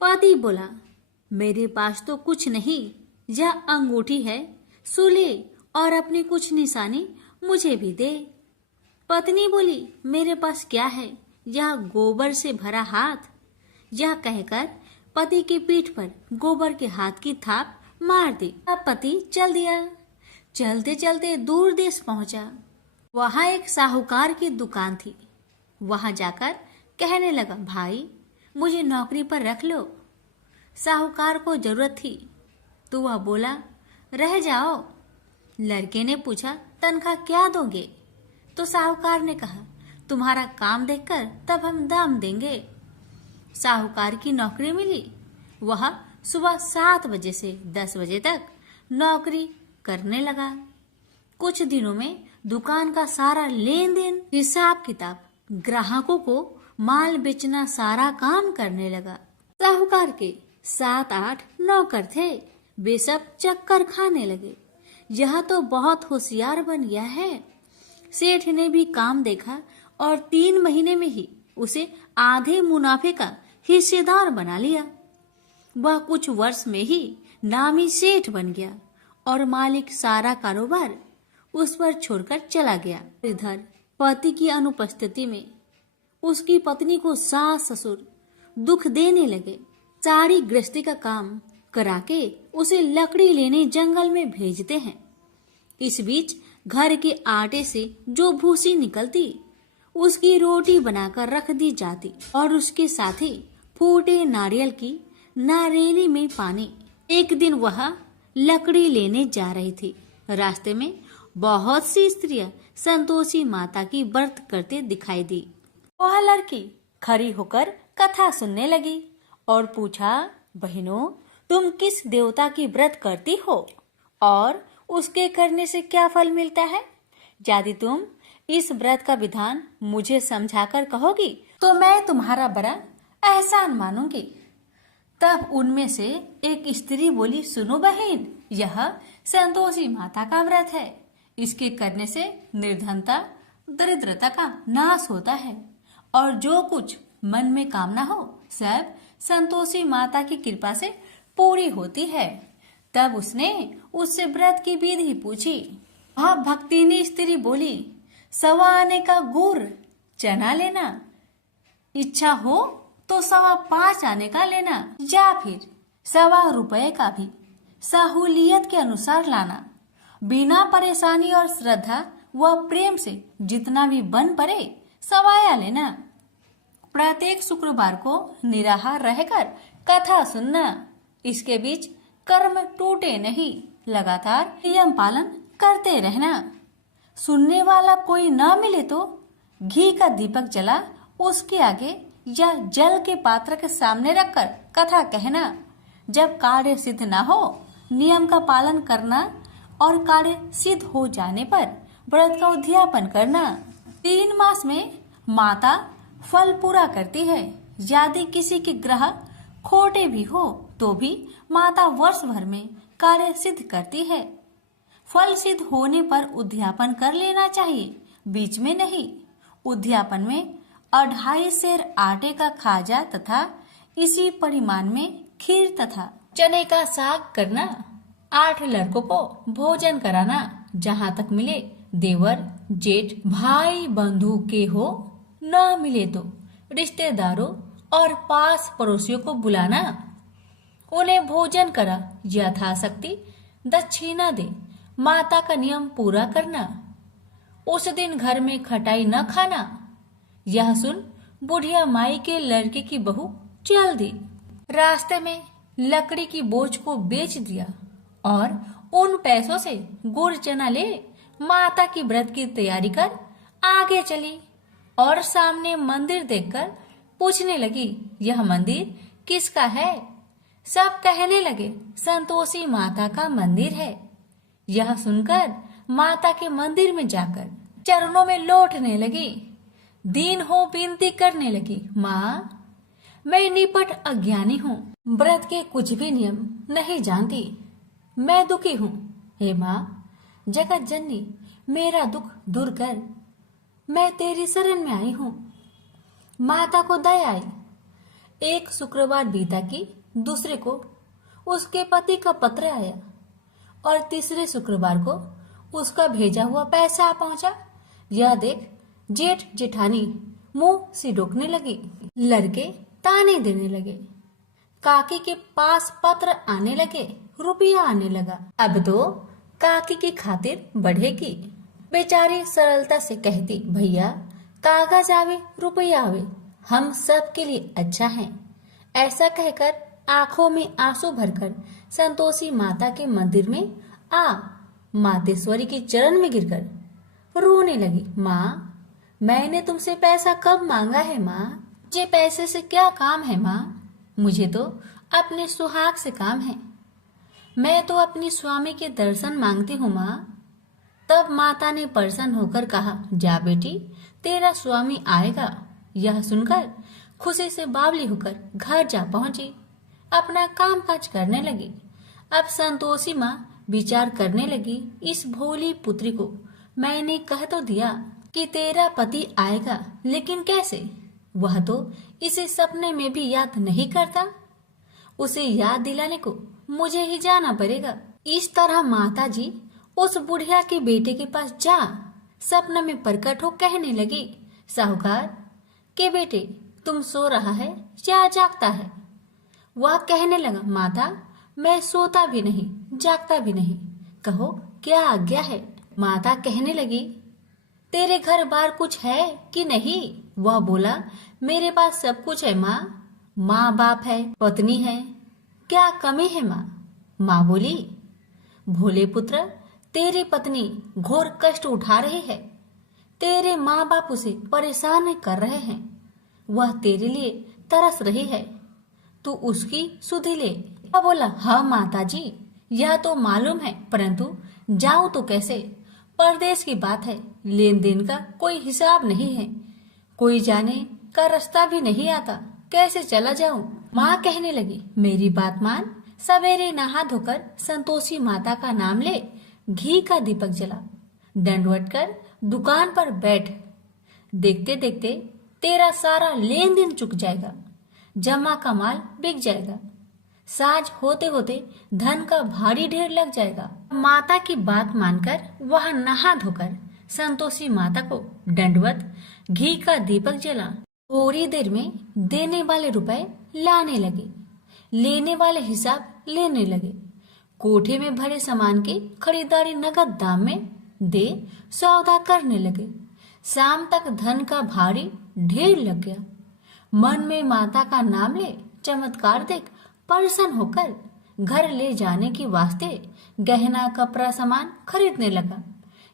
पति बोला, मेरे पास तो कुछ नहीं, यह अंगूठी है, सुले और अपनी कुछ निशानी मुझे भी दे। पत्नी बोली, मेरे पास क्या है, यह गोबर से भरा हाथ। यह कहकर पति की पीठ पर गोबर के हाथ की थाप मार दी। अब पति चल दिया। चलते चलते दूर देश पहुंचा। वहां एक साहूकार की दुकान थी। वहां जाकर कहने लगा, भाई मुझे नौकरी पर रख लो। साहूकार को जरूरत थी तो वह बोला, रह जाओ। लड़के ने पूछा, तनख्वाह क्या दोगे? तो साहूकार ने कहा, तुम्हारा काम देखकर तब हम दाम देंगे। साहूकार की नौकरी मिली। वह सुबह 7 बजे से 10 बजे तक नौकरी करने लगा। कुछ दिनों में दुकान का सारा लेन देन, हिसाब किताब, ग्राहकों को माल बेचना, सारा काम करने लगा। साहूकार के 7-8 नौकर थे। वे सब चक्कर खाने लगे। यह तो बहुत होशियार बन गया है। सेठ ने भी काम देखा और 3 महीने में ही उसे आधे मुनाफे का हिस्सेदार बना लिया। वह कुछ वर्ष में ही नामी सेठ बन गया और मालिक सारा कारोबार उस पर छोड़कर चला गया। इधर पति की अनुपस्थिति में उसकी पत्नी को सास ससुर दुख देने लगे। सारी गृहस्थी का काम करा के उसे लकड़ी लेने जंगल में भेजते हैं। इस बीच घर के आटे से जो भूसी निकलती उसकी रोटी बनाकर रख दी जाती और उसके साथ ही फूटे नारियल की नारेली में पानी। एक दिन वह लकड़ी लेने जा रही थी। रास्ते में बहुत सी स्त्रियां संतोषी माता की व्रत करते दिखाई दी। वह लड़की खड़ी होकर कथा सुनने लगी और पूछा, बहनों, तुम किस देवता की व्रत करती हो और उसके करने से क्या फल मिलता है? यदि तुम इस व्रत का विधान मुझे समझाकर कहोगी तो मैं तुम्हारा बड़ा एहसान मानूंगी। तब उनमें से एक स्त्री बोली, सुनो बहन, यह संतोषी माता का व्रत है। इसके करने से निर्धनता दरिद्रता का नाश होता है और जो कुछ मन में कामना हो सब संतोषी माता की कृपा से पूरी होती है। तब उसने उससे व्रत की विधि पूछी। वह भक्तिनी स्त्री बोली, 1.25 आने का गुड़ चना लेना, इच्छा हो तो 5.25 आने का लेना या फिर 1.25 रुपए का भी सहूलियत के अनुसार लाना। बिना परेशानी और श्रद्धा व प्रेम से जितना भी बन पड़े 1.25 लेना। प्रत्येक शुक्रवार को निराहार रहकर कथा सुनना। इसके बीच कर्म टूटे नहीं, लगातार नियम पालन करते रहना। सुनने वाला कोई न मिले तो घी का दीपक जला उसके आगे या जल के पात्र के सामने रखकर कथा कहना। जब कार्य सिद्ध न हो नियम का पालन करना और कार्य सिद्ध हो जाने पर व्रत का उद्यापन करना। 3 मास में माता फल पूरा करती है। यदि किसी के ग्रह खोटे भी हो तो भी माता वर्ष भर में कार्य सिद्ध करती है। फल सिद्ध होने पर उद्यापन कर लेना चाहिए, बीच में नहीं। उद्यापन में 2.5 सेर आटे का खाजा तथा इसी परिमाण में खीर तथा चने का साग करना। 8 लड़कों को भोजन कराना। जहाँ तक मिले देवर जेठ भाई बंधु के हो, न मिले तो रिश्तेदारों और पास पड़ोसियों को बुलाना। उन्हें भोजन करा यथाशक्ति दक्षिणा दे। माता का नियम पूरा करना। उस दिन घर में खटाई न खाना। यह सुन बुढ़िया माई के लड़के की बहू चल दी। रास्ते में लकड़ी की बोझ को बेच दिया और उन पैसों से गुड़ चना ले माता की व्रत की तैयारी कर आगे चली और सामने मंदिर देखकर पूछने लगी, यह मंदिर किसका है? सब कहने लगे, संतोषी माता का मंदिर है। यह सुनकर माता के मंदिर में जाकर चरणों में लौटने लगी। दीन हो विनती करने लगी, माँ, मैं निपट अज्ञानी हूँ, व्रत के कुछ भी नियम नहीं जानती, मैं दुखी हूँ। हे माँ, जगत जननी, मेरा दुख दूर कर, मैं तेरी शरण में आई हूँ। माता को दया आई। एक शुक्रवार बीता कि दूसरे को उसके पति का पत्र आया और तीसरे शुक्रवार को उसका भेजा हुआ पैसा आ पहुंचा। यह देख जेठ जेठानी मुंह सिडोकने लगी। लड़के ताने देने लगे। काकी के पास पत्र आने लगे, रुपया आने लगा। अब तो काकी की खातिर बढ़ेगी। बेचारी सरलता से कहती, भैया कागज आवे रुपया आवे, हम सब के लिए अच्छा है। ऐसा कहकर आंखों में आंसू भरकर संतोषी माता के मंदिर में आ मातेश्वरी के चरण में गिरकर रोने लगी। माँ, मैंने तुमसे पैसा कब मांगा है माँ? मुझे पैसे से क्या काम है माँ? मुझे तो अपने सुहाग से काम है। मैं तो अपनी स्वामी के दर्शन मांगती हूँ माँ। तब माता ने प्रसन्न होकर कहा, जा बेटी, तेरा स्वामी आएगा। यह सुनकर खुशी से बावली होकर घर जा पहुंची। अपना काम काज करने लगी। अब संतोषी माँ विचार करने लगी, इस भोली पुत्री को मैंने कह तो दिया कि तेरा पति आएगा, लेकिन कैसे? वह तो इसे सपने में भी याद नहीं करता। उसे याद दिलाने को मुझे ही जाना पड़ेगा। इस तरह माता जी उस बुढ़िया के बेटे के पास जा सपने में प्रकट हो कहने लगी, साहूकार के बेटे, तुम सो रहा है या जागता है? वह कहने लगा, माता मैं सोता भी नहीं जागता भी नहीं, कहो क्या आज्ञा है? माता कहने लगी, तेरे घर बार कुछ है कि नहीं? वह बोला, मेरे पास सब कुछ है माँ, माँ बाप है, पत्नी है, क्या कमी है माँ? माँ बोली, भोले पुत्र, तेरी पत्नी घोर कष्ट उठा रही है, तेरे माँ बाप उसे परेशान कर रहे हैं, वह तेरे लिए तरस रही है, तू उसकी सुधि ले। वह बोला, हाँ माता जी, यह तो मालूम है, परंतु जाऊं तो कैसे? परदेश की बात है, लेन देन का कोई हिसाब नहीं है, कोई जाने का रास्ता भी नहीं आता, कैसे चला जाऊं? माँ कहने लगी, मेरी बात मान, सवेरे नहा धोकर संतोषी माता का नाम ले, घी का दीपक जला, दंडवत कर दुकान पर बैठ, देखते देखते तेरा सारा लेन देन चुक जाएगा, जमा का माल बिक जाएगा, साज होते होते धन का भारी ढेर लग जाएगा। माता की बात मानकर वह नहा धोकर संतोषी माता को दंडवत घी का दीपक जला, थोड़ी देर में देने वाले रुपए लाने लगे, लेने वाले हिसाब लेने लगे, कोठे में भरे सामान की खरीदारी नगद दाम में दे सौदा करने लगे। शाम तक धन का भारी ढेर लग गया। मन में माता का नाम ले, चमत्कार देख प्रसन्न होकर घर ले जाने की वास्ते गहना कपड़ा सामान खरीदने लगा।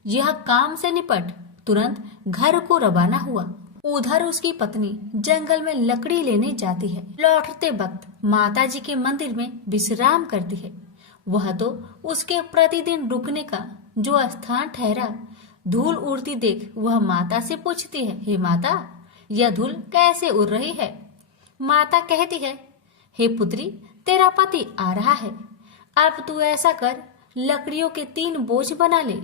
यह काम से निपट तुरंत घर को रवाना हुआ। उधर उसकी पत्नी जंगल में लकड़ी लेने जाती है। लौटते वक्त माता जी के मंदिर में विश्राम करती है। वह तो उसके प्रतिदिन रुकने का जो स्थान ठहरा। धूल उड़ती देख वह माता से पूछती है, हे माता, यह धूल कैसे उड़ रही है? माता कहती है, हे पुत्री, तेरा पति आ रहा है, अब तू ऐसा कर, लकड़ियों के 3 बोझ बना ले,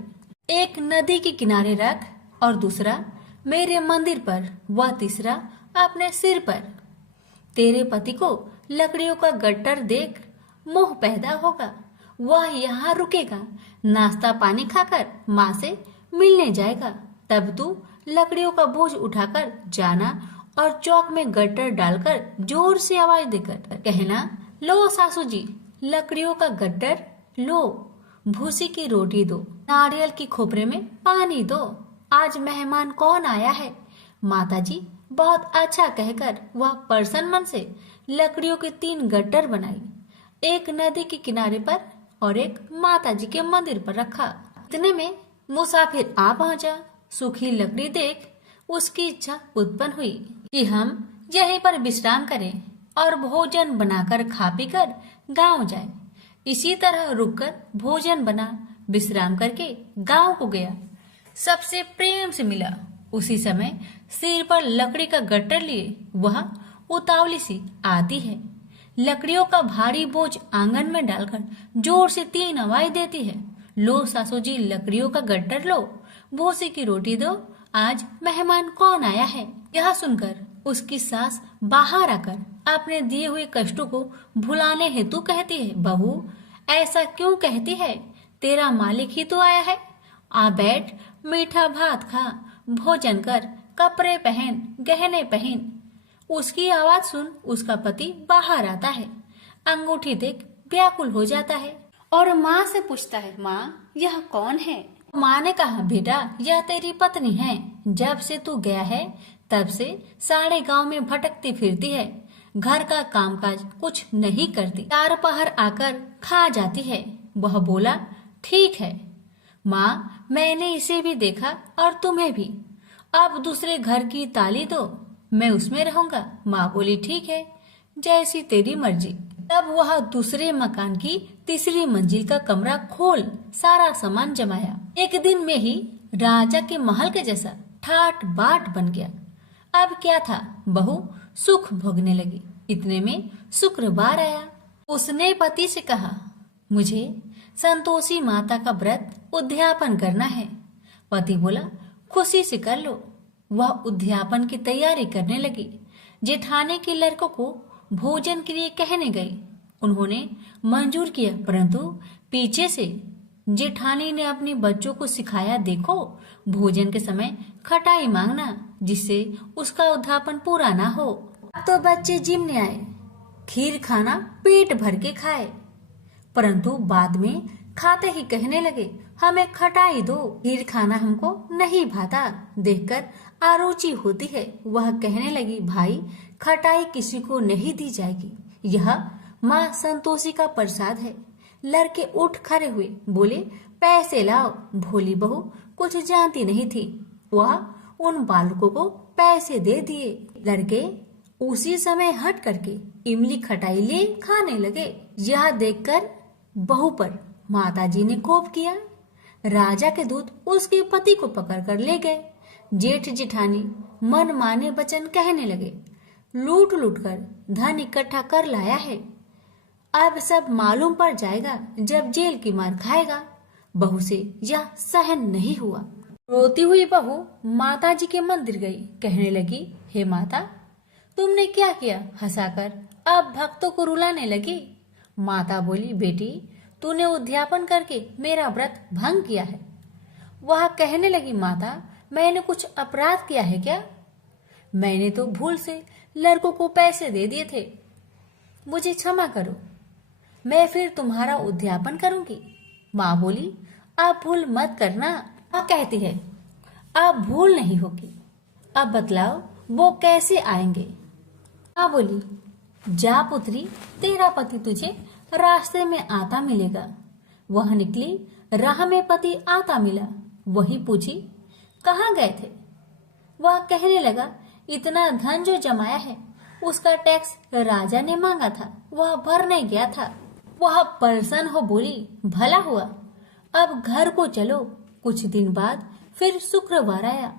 एक नदी के किनारे रख और दूसरा मेरे मंदिर पर, वह तीसरा अपने सिर पर। तेरे पति को लकड़ियों का गट्टर देख मोह पैदा होगा, वह यहाँ रुकेगा, नाश्ता पानी खाकर माँ से मिलने जाएगा, तब तू लकड़ियों का बोझ उठाकर जाना और चौक में गट्टर डालकर जोर से आवाज देकर कहना, लो सासू जी, लकड़ियों का गट्टर लो, भूसी की रोटी दो, नारियल की खोपरे में पानी दो, आज मेहमान कौन आया है? माता जी बहुत अच्छा कहकर वह प्रसन्न मन से लकड़ियों के 3 गट्टर बनाई, एक नदी के किनारे पर और एक माता जी के मंदिर पर रखा। इतने में मुसाफिर आ पहुंचा। सूखी लकड़ी देख उसकी इच्छा उत्पन्न हुई कि हम यहीं पर विश्राम करें और भोजन बनाकर खा पी कर गाँव जाए। इसी तरह रुककर भोजन बना, विश्राम करके गांव को गया, सबसे प्रेम से मिला। उसी समय सिर पर लकड़ी का गट्टर लिए वह उतावली सी आती है, लकड़ियों का भारी बोझ आंगन में डालकर जोर से 3 आवाज देती है, लो सासू जी, लकड़ियों का गट्टर लो, भूसी की रोटी दो, आज मेहमान कौन आया है? यह सुनकर उसकी सास बाहर आकर अपने दिए हुए कष्टों को भुलाने हेतु कहती है, बहू ऐसा क्यों कहती है? तेरा मालिक ही तो आया है, आ बैठ, मीठा भात खा, भोजन कर, कपड़े पहन, गहने पहन। उसकी आवाज सुन उसका पति बाहर आता है, अंगूठी देख व्याकुल हो जाता है और माँ से पूछता है, माँ यह कौन है? माँ ने कहा, बेटा यह तेरी पत्नी है, जब से तू गया है तब से सारे गांव में भटकती फिरती है, घर का कामकाज कुछ नहीं करती, 4 पहर आकर खा जाती है। वह बोला, ठीक है माँ, मैंने इसे भी देखा और तुम्हें भी, अब दूसरे घर की ताली दो, मैं उसमें रहूंगा। माँ बोली, ठीक है, जैसी तेरी मर्जी। तब वह दूसरे मकान की 3री मंजिल का कमरा खोल सारा सामान जमाया। एक दिन में ही राजा के महल के जैसा ठाट बाट बन गया। अब क्या था, बहू सुख भोगने लगी। इतने में शुक्रवार आया। उसने पति से कहा, मुझे संतोषी माता का व्रत उद्यापन करना है। पति बोला, खुशी से कर लो। वह उद्यापन की तैयारी करने लगी। जेठानी के लड़कों को भोजन के लिए कहने गई। उन्होंने मंजूर किया, परंतु पीछे से जेठानी ने अपने बच्चों को सिखाया, देखो भोजन के समय खटाई मांगना, जिससे उसका उद्यापन पूरा ना हो। अब तो बच्चे जिमने आए, खीर खाना पेट भर के खाए, परंतु बाद में खाते ही कहने लगे, हमें खटाई दो, खीर खाना हमको नहीं भाता, देखकर आरुचि होती है। वह कहने लगी, भाई खटाई किसी को नहीं दी जाएगी, यह माँ संतोषी का प्रसाद है। लड़के उठ खड़े हुए, बोले, पैसे लाओ। भोली बहू कुछ जानती नहीं थी, वह उन बालकों को पैसे दे दिए। लड़के उसी समय हट करके इमली खटाई ले खाने लगे। यह देखकर बहू पर माताजी ने कोप किया। राजा के दूत उसके पति को पकड़कर ले गए। जेठ जेठानी मन माने वचन कहने लगे, लूट लूट कर धन इकट्ठा कर लाया है, अब सब मालूम पड़ जाएगा जब जेल की मार खाएगा। बहू से यह सहन नहीं हुआ। रोती हुई बहू माताजी के मंदिर गई। कहने लगी, हे माता, तुमने क्या किया? हंसाकर अब भक्तों को रुलाने लगी। माता बोली, बेटी तूने उद्यापन करके मेरा व्रत भंग किया है। वह कहने लगी, माता मैंने कुछ अपराध किया है क्या? मैंने तो भूल से लड़कों को पैसे दे दिए थे, मुझे क्षमा करो, मैं फिर तुम्हारा उद्यापन करूंगी। माँ बोली, अब भूल मत करना। माँ कहती है, अब भूल नहीं होगी, अब बतलाओ वो कैसे आएंगे? माँ बोली, जा पुत्री, तेरा पति तुझे रास्ते में आता मिलेगा। वह निकली, राह में पति आता मिला। वही पूछी, कहाँ गए थे? वह कहने लगा, इतना धन जो जमाया है उसका टैक्स राजा ने मांगा था, वह भरने गया था। वह प्रसन्न हो बोली, भला हुआ, अब घर को चलो। कुछ दिन बाद फिर शुक्रवार आया।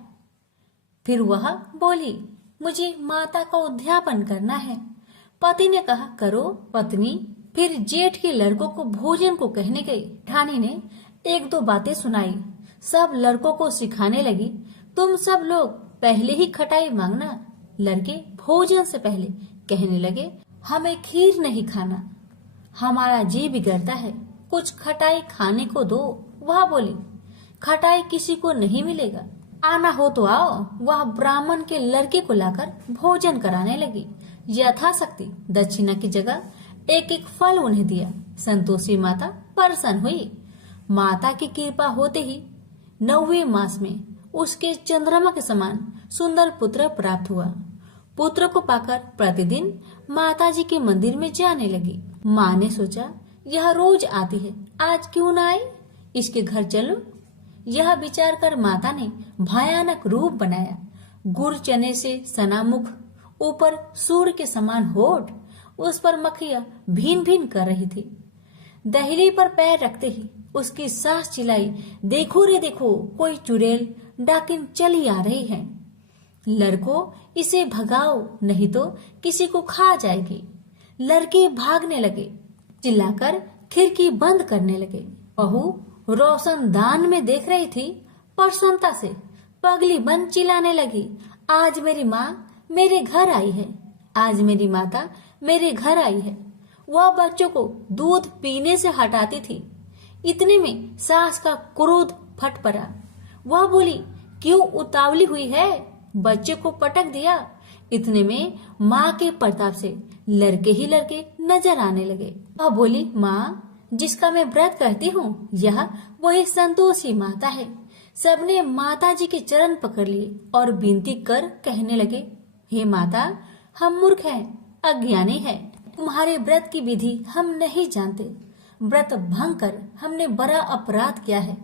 फिर वह बोली, मुझे माता का उद्यापन करना है। पति ने कहा, करो। पत्नी फिर जेठ के लड़कों को भोजन को कहने गई। ठानी ने एक दो बातें सुनाई। सब लड़कों को सिखाने लगी, तुम सब लोग पहले ही खटाई मांगना। लड़के भोजन से पहले कहने लगे, हमें खीर नहीं खाना, हमारा जी बिगड़ता है, कुछ खटाई खाने को दो। वह बोली, खटाई किसी को नहीं मिलेगा, आना हो तो आओ। वह ब्राह्मण के लड़के को लाकर भोजन कराने लगी। यथाशक्ति दक्षिणा की जगह एक एक फल उन्हें दिया। संतोषी माता प्रसन्न हुई। माता की कृपा होते ही 9वें मास में उसके चंद्रमा के समान सुंदर पुत्र प्राप्त हुआ। पुत्र को पाकर प्रतिदिन माताजी के मंदिर में जाने लगी। माँ ने सोचा, यह रोज आती है, आज क्यों न आए, इसके घर चलो। यह विचार कर माता ने भयानक रूप बनाया। गुड़ चने से सना मुख, ऊपर सूर्य के समान होठ, उस पर मक्खियां भीन भीन कर रही थी। दहली पर पैर रखते ही उसकी सास चिल्लाई, देखो रे देखो, कोई चुड़ैल डाकिन चली आ रही है, लड़कों इसे भगाओ नहीं तो किसी को खा जाएगी। लड़के भागने लगे, चिल्लाकर खिड़की बंद करने लगे। बहू रोशनदान में देख रही थी। प्रसन्नता से पगली बंद चिल्लाने लगी, आज मेरी माँ मेरे घर आई है, आज मेरी माता मेरे घर आई है। वह बच्चों को दूध पीने से हटाती थी। इतने में सास का क्रोध फट पड़ा। वह बोली, क्यों उतावली हुई है, बच्चे को पटक दिया। इतने में माँ के प्रताप से लड़के ही लड़के नजर आने लगे। वह बोली, माँ जिसका मैं व्रत करती हूँ, यह वही संतोषी माता है। सबने माता जी के चरण पकड़ लिए और विनती कर कहने लगे, हे माता, हम मूर्ख हैं, अज्ञानी हैं, तुम्हारे व्रत की विधि हम नहीं जानते, व्रत भंग कर हमने बड़ा अपराध किया है।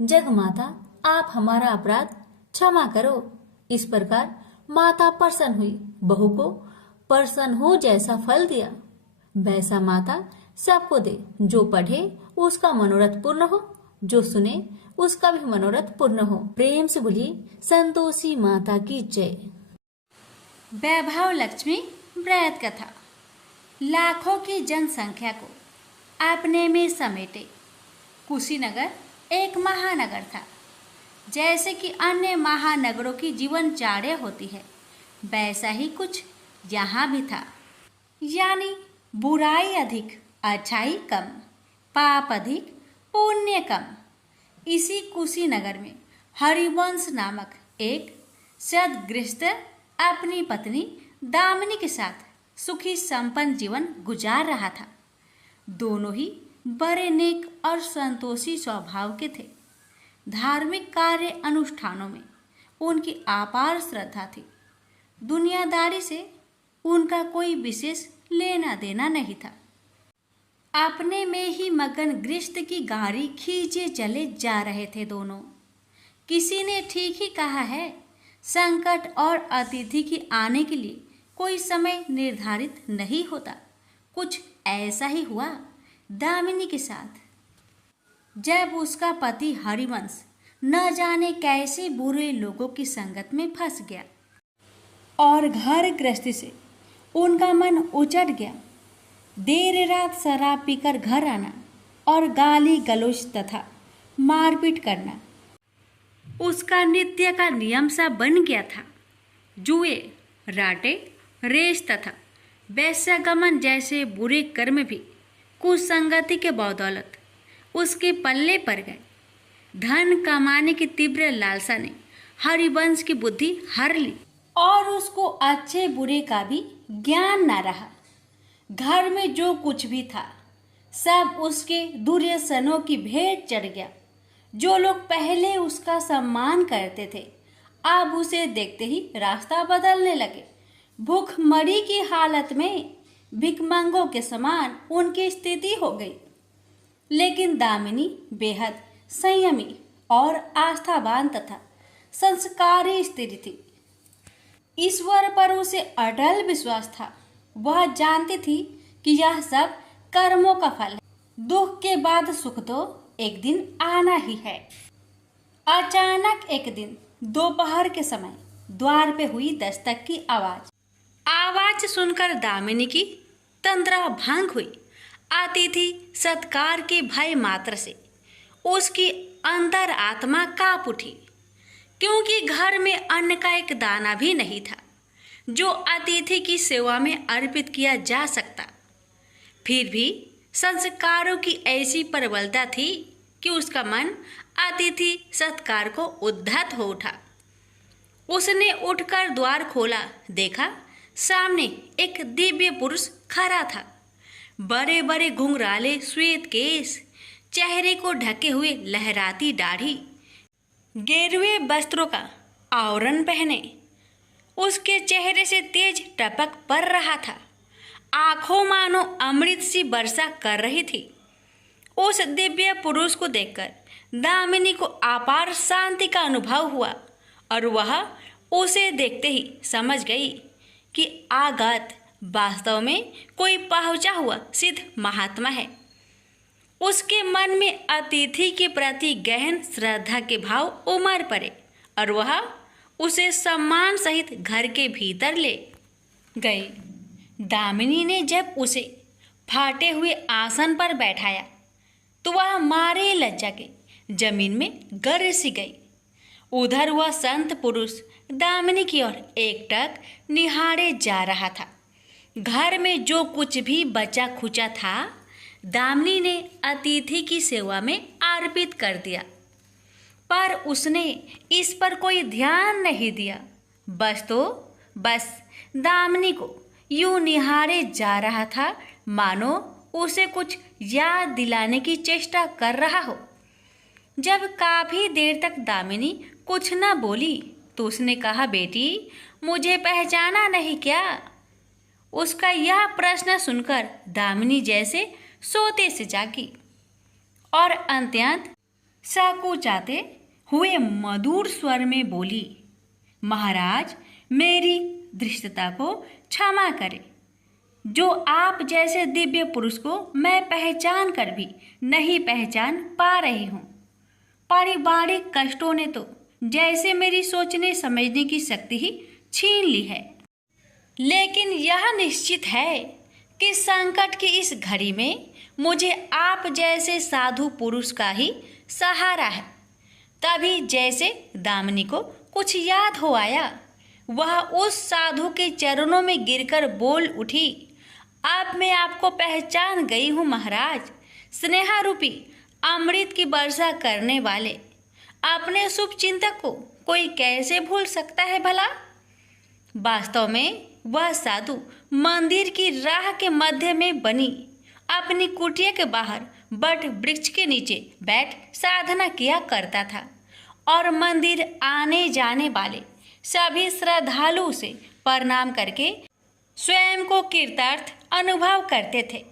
जग माता, आप हमारा अपराध क्षमा करो। इस प्रकार माता प्रसन्न हुई। बहू को प्रसन्न हो जैसा फल दिया, वैसा माता सबको दे। जो पढ़े उसका मनोरथ पूर्ण हो, जो सुने उसका भी मनोरथ पूर्ण हो। प्रेम से बोलिए संतोषी माता की जय। वैभव लक्ष्मी व्रत कथा। लाखों की जनसंख्या को अपने में समेटे। कुशीनगर एक महानगर था। जैसे कि अन्य महानगरों की जीवनचर्या होती है, वैसा ही कुछ यहाँ भी था। यानी बुराई अधिक, अच्छाई कम, पाप अधिक, पुण्य कम। इसी कुशीनगर में हरिवंश नामक एक सद्गृहस्थ अपनी पत्नी दामिनी के साथ सुखी संपन्न जीवन गुजार रहा था। दोनों ही बड़े नेक और संतोषी स्वभाव के थे। धार्मिक कार्य अनुष्ठानों में उनकी अपार श्रद्धा थी। दुनियादारी से उनका कोई विशेष लेना देना नहीं था। अपने में ही मगन गृहस्थ की गाड़ी खींचे चले जा रहे थे दोनों। किसी ने ठीक ही कहा है, संकट और अतिथि के आने के लिए कोई समय निर्धारित नहीं होता। कुछ ऐसा ही हुआ दामिनी के साथ। जब उसका पति हरिवंश न जाने कैसे बुरे लोगों की संगत में फंस गया और घर गृहस्थी से उनका मन उचट गया। देर रात शराब पीकर घर आना और गाली गलौज तथा मारपीट करना उसका नित्य का नियम सा बन गया था। जुए, राटे, रेस तथा वैश्यागमन जैसे बुरे कर्म भी कुसंगति के बदौलत उसके पल्ले पड़ गए। धन कमाने की तीव्र लालसा ने हरिवंश की बुद्धि हर ली और उसको अच्छे बुरे का भी ज्ञान न रहा। घर में जो कुछ भी था सब उसके दुर्व्यसनों की भेंट चढ़ गया। जो लोग पहले उसका सम्मान करते थे अब उसे देखते ही रास्ता बदलने लगे। भूखमरी की हालत में भिखमंगों के समान उनकी स्थिति हो गई। लेकिन दामिनी बेहद संयमी और आस्थावान तथा संस्कारी स्त्री थी। ईश्वर पर उसे अटल विश्वास था। वह जानती थी कि यह सब कर्मों का फल है। दुख के बाद सुख तो एक दिन आना ही है। अचानक एक दिन दोपहर के समय द्वार पे हुई दस्तक की आवाज सुनकर दामिनी की तंद्रा भंग हुई। अतिथि सत्कार के भय मात्र से उसकी अंतर आत्मा कांप उठी, क्योंकि घर में अन्न का एक दाना भी नहीं था जो अतिथि की सेवा में अर्पित किया जा सकता। फिर भी संस्कारों की ऐसी प्रबलता थी कि उसका मन अतिथि सत्कार को उद्धत हो उठा। उसने उठकर द्वार खोला, देखा सामने एक दिव्य पुरुष खड़ा था। बड़े बड़े घुंघराले श्वेत केश, चेहरे को ढके हुए लहराती दाढ़ी, गेरुए वस्त्रों का आवरण पहने उसके चेहरे से तेज टपक पड़ रहा था। आंखों मानो अमृत सी वर्षा कर रही थी। उस दिव्य पुरुष को देखकर दामिनी को अपार शांति का अनुभव हुआ और वह उसे देखते ही समझ गई कि आगत वास्तव में कोई पहुंचा हुआ सिद्ध महात्मा है। उसके मन में अतिथि के प्रति गहन श्रद्धा के भाव उमड़ पड़े और वह उसे सम्मान सहित घर के भीतर ले गई। दामिनी ने जब उसे फाटे हुए आसन पर बैठाया तो वह मारे लज्जा के जमीन में गिर सी गई। उधर वह संत पुरुष दामिनी की ओर एकटक निहारे जा रहा था। घर में जो कुछ भी बचा खुचा था दामिनी ने अतिथि की सेवा में अर्पित कर दिया, पर उसने इस पर कोई ध्यान नहीं दिया। बस दामिनी को यूं निहारे जा रहा था मानो उसे कुछ याद दिलाने की चेष्टा कर रहा हो। जब काफी देर तक दामिनी कुछ न बोली तो उसने कहा, बेटी मुझे पहचाना नहीं क्या? उसका यह प्रश्न सुनकर दामिनी जैसे सोते से जागी और अत्यंत संकुचाते हुए मधुर स्वर में बोली, महाराज मेरी धृष्टता को क्षमा करें। जो आप जैसे दिव्य पुरुष को मैं पहचान कर भी नहीं पहचान पा रही हूँ। पारिवारिक कष्टों ने तो जैसे मेरी सोचने समझने की शक्ति ही छीन ली है। लेकिन यह निश्चित है कि संकट की इस घड़ी में मुझे आप जैसे साधु पुरुष का ही सहारा है। तभी जैसे दामिनी को कुछ याद हो आया, वह उस साधु के चरणों में गिरकर बोल उठी, अब मैं आपको पहचान गई हूँ महाराज। स्नेहा रूपी अमृत की वर्षा करने वाले अपने शुभ चिंतक को कोई कैसे भूल सकता है भला। वास्तव में वह साधु मंदिर की राह के मध्य में बनी अपनी कुटिया के बाहर बट वृक्ष के नीचे बैठ साधना किया करता था और मंदिर आने जाने वाले सभी श्रद्धालु से प्रणाम करके स्वयं को कृतार्थ अनुभव करते थे।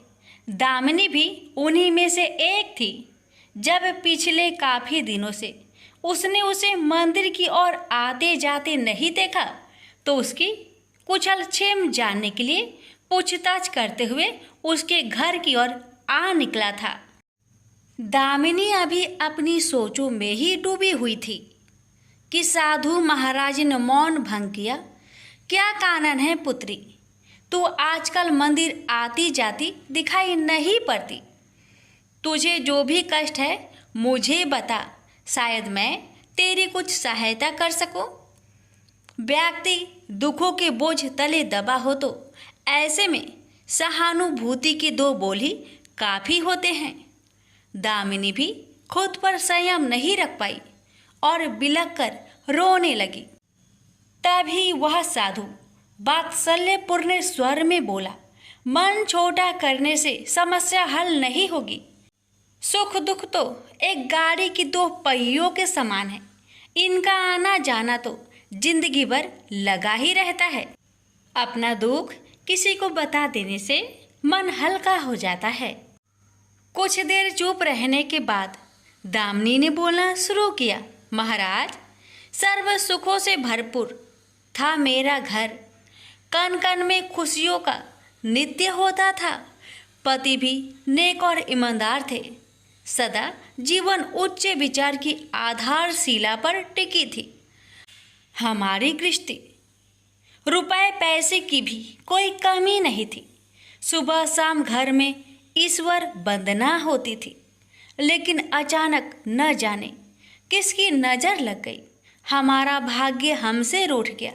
दामिनी भी उन्हीं में से एक थी। जब पिछले काफी दिनों से उसने उसे मंदिर की ओर आते जाते नहीं देखा तो उसकी कुशल क्षेम जानने के लिए पूछताछ करते हुए उसके घर की ओर आ निकला था। दामिनी अभी अपनी सोचों में ही डूबी हुई थी कि साधु महाराज ने मौन भंग किया। क्या कारण है पुत्री, तू आजकल मंदिर आती जाती दिखाई नहीं पड़ती। तुझे जो भी कष्ट है मुझे बता, शायद मैं तेरी कुछ सहायता कर सकूं। व्यक्ति दुखों के बोझ तले दबा हो तो ऐसे में सहानुभूति के दो बोल ही काफ़ी होते हैं। दामिनी भी खुद पर संयम नहीं रख पाई और बिलख कर रोने लगी। तभी वह साधु वात्सल्यपूर्ण स्वर में बोला, मन छोटा करने से समस्या हल नहीं होगी। सुख दुख तो एक गाड़ी की दो पहियों के समान है, इनका आना जाना तो जिंदगी भर लगा ही रहता है। अपना दुख किसी को बता देने से मन हल्का हो जाता है। कुछ देर चुप रहने के बाद दामिनी ने बोलना शुरू किया, महाराज, सर्व सुखों से भरपूर था मेरा घर। कण कण में खुशियों का नित्य होता था। पति भी नेक और ईमानदार थे। सदा जीवन उच्च विचार की आधारशिला पर टिकी थी। हमारी गृहस्थी रुपए पैसे की भी कोई कमी नहीं थी। सुबह शाम घर में ईश्वर वंदना होती थी। लेकिन अचानक न जाने किसकी नज़र लग गई, हमारा भाग्य हमसे रूठ गया।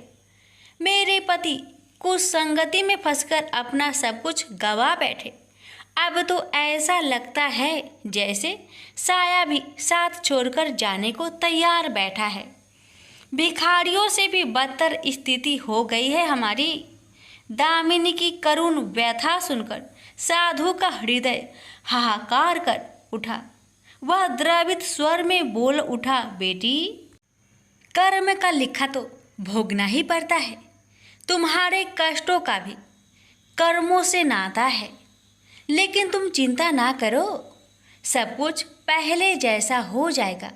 मेरे पति कुछ संगति में फंसकर अपना सब कुछ गवा बैठे। अब तो ऐसा लगता है जैसे साया भी साथ छोड़कर जाने को तैयार बैठा है। भिखारियों से भी बदतर स्थिति हो गई है हमारी। दामिनी की करुण व्यथा सुनकर साधु का हृदय हाहाकार कर उठा। वह द्रवित स्वर में बोल उठा, बेटी, कर्म का लिखा तो भोगना ही पड़ता है। तुम्हारे कष्टों का भी कर्मों से नाता है। लेकिन तुम चिंता ना करो, सब कुछ पहले जैसा हो जाएगा।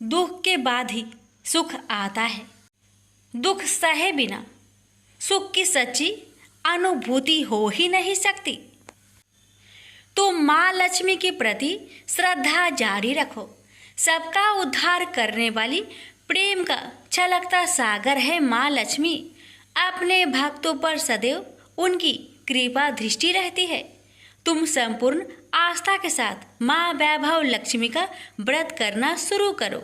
दुख के बाद ही सुख आता है। दुख सहे बिना सुख की सच्ची अनुभूति हो ही नहीं सकती। तो माँ लक्ष्मी के प्रति श्रद्धा जारी रखो। सबका उद्धार करने वाली प्रेम का छलकता सागर है माँ लक्ष्मी। अपने भक्तों पर सदैव उनकी कृपा दृष्टि रहती है। तुम संपूर्ण आस्था के साथ माँ वैभव लक्ष्मी का व्रत करना शुरू करो।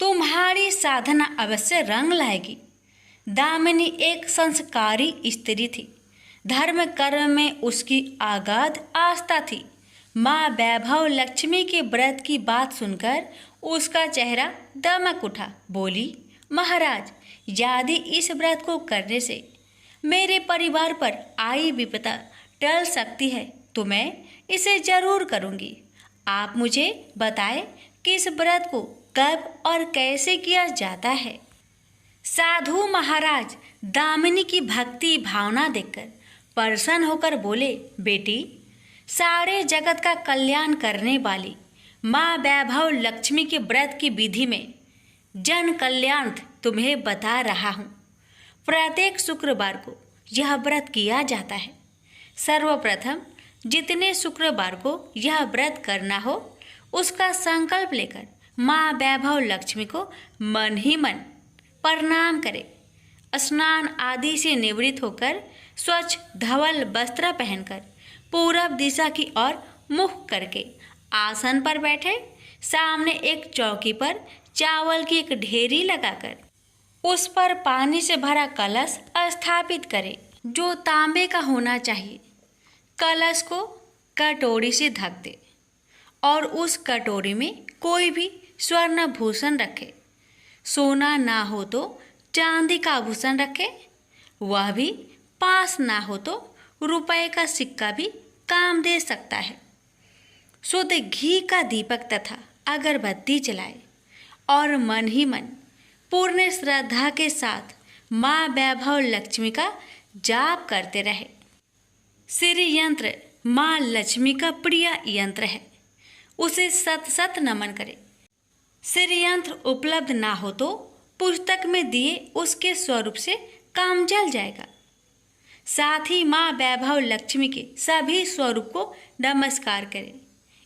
तुम्हारी साधना अवश्य रंग लाएगी। दामिनी एक संस्कारी स्त्री थी। धर्म कर्म में उसकी अगाध आस्था थी। माँ वैभव लक्ष्मी के व्रत की बात सुनकर उसका चेहरा दमक उठा। बोली, महाराज, यदि इस व्रत को करने से मेरे परिवार पर आई विपदा टल सकती है तो मैं इसे जरूर करूँगी। आप मुझे बताएं कि इस व्रत को कब और कैसे किया जाता है। साधु महाराज दामिनी की भक्ति भावना देखकर प्रसन्न होकर बोले, बेटी, सारे जगत का कल्याण करने वाली माँ वैभव लक्ष्मी के व्रत की विधि में जन कल्याण तुम्हें बता रहा हूँ। प्रत्येक शुक्रवार को यह व्रत किया जाता है। सर्वप्रथम जितने शुक्रवार को यह व्रत करना हो उसका संकल्प लेकर माँ वैभव लक्ष्मी को मन ही मन प्रणाम करें। स्नान आदि से निवृत्त होकर स्वच्छ धवल वस्त्र पहनकर पूरब दिशा की ओर मुख करके आसन पर बैठे। सामने एक चौकी पर चावल की एक ढेरी लगाकर उस पर पानी से भरा कलश स्थापित करें, जो तांबे का होना चाहिए। कलश को कटोरी से ढक दे और उस कटोरी में कोई भी स्वर्ण भूषण रखे। सोना ना हो तो चांदी का आभूषण रखे, वह भी पास ना हो तो रुपए का सिक्का भी काम दे सकता है। शुद्ध घी का दीपक तथा अगरबत्ती जलाए और मन ही मन पूर्ण श्रद्धा के साथ माँ वैभव लक्ष्मी का जाप करते रहे। श्री यंत्र माँ लक्ष्मी का प्रिय यंत्र है, उसे सत सत नमन करे। श्री यंत्र उपलब्ध ना हो तो पुस्तक में दिए उसके स्वरूप से काम जल जाएगा। साथ ही माँ वैभव लक्ष्मी के सभी स्वरूप को नमस्कार करें।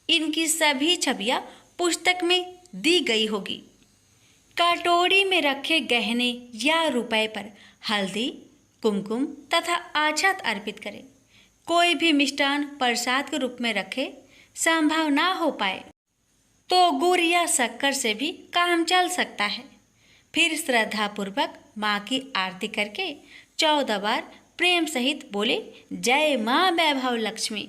इनकी सभी छवियाँ पुस्तक में दी गई होगी। कटोरी में रखे गहने या रुपए पर हल्दी, कुमकुम तथा अक्षत अर्पित करें। कोई भी मिष्टान प्रसाद के रूप में रखे संभव ना हो पाए तो गुड़ या शक्कर से भी काम चल सकता है। फिर श्रद्धापूर्वक माँ की आरती करके 14 बार प्रेम सहित बोले, जय माँ वैभव लक्ष्मी।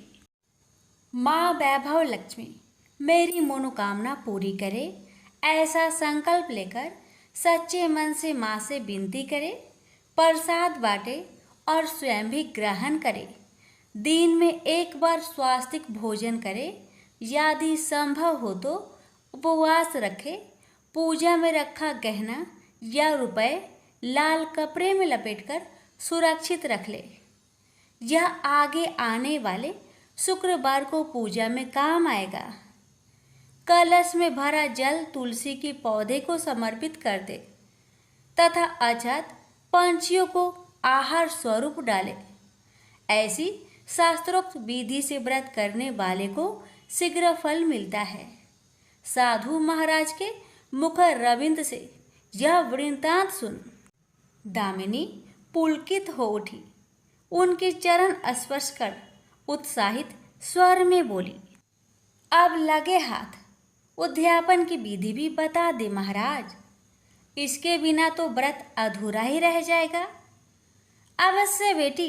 माँ वैभव लक्ष्मी मेरी मनोकामना पूरी करे, ऐसा संकल्प लेकर सच्चे मन से माँ से विनती करे। प्रसाद बांटे और स्वयं भी ग्रहण करे। दिन में एक बार स्वास्तिक भोजन करे। यदि संभव हो तो उपवास रखे। पूजा में रखा गहना या रुपए लाल कपड़े में लपेटकर सुरक्षित रख ले। यह आगे आने वाले शुक्रवार को पूजा में काम आएगा। कलश में भरा जल तुलसी के पौधे को समर्पित कर दे तथा अक्षत पंछियों को आहार स्वरूप डाले। ऐसी शास्त्रोक्त विधि से व्रत करने वाले को शीघ्र फल मिलता है। साधु महाराज के मुख रविंद्र से यह वृत्तांत सुन दामिनी पुलकित हो उठी। उनके चरण स्पर्श कर उत्साहित स्वर में बोली, अब लगे हाथ उद्यापन की विधि भी बता दे महाराज। इसके बिना तो व्रत अधूरा ही रह जाएगा। अवश्य बेटी,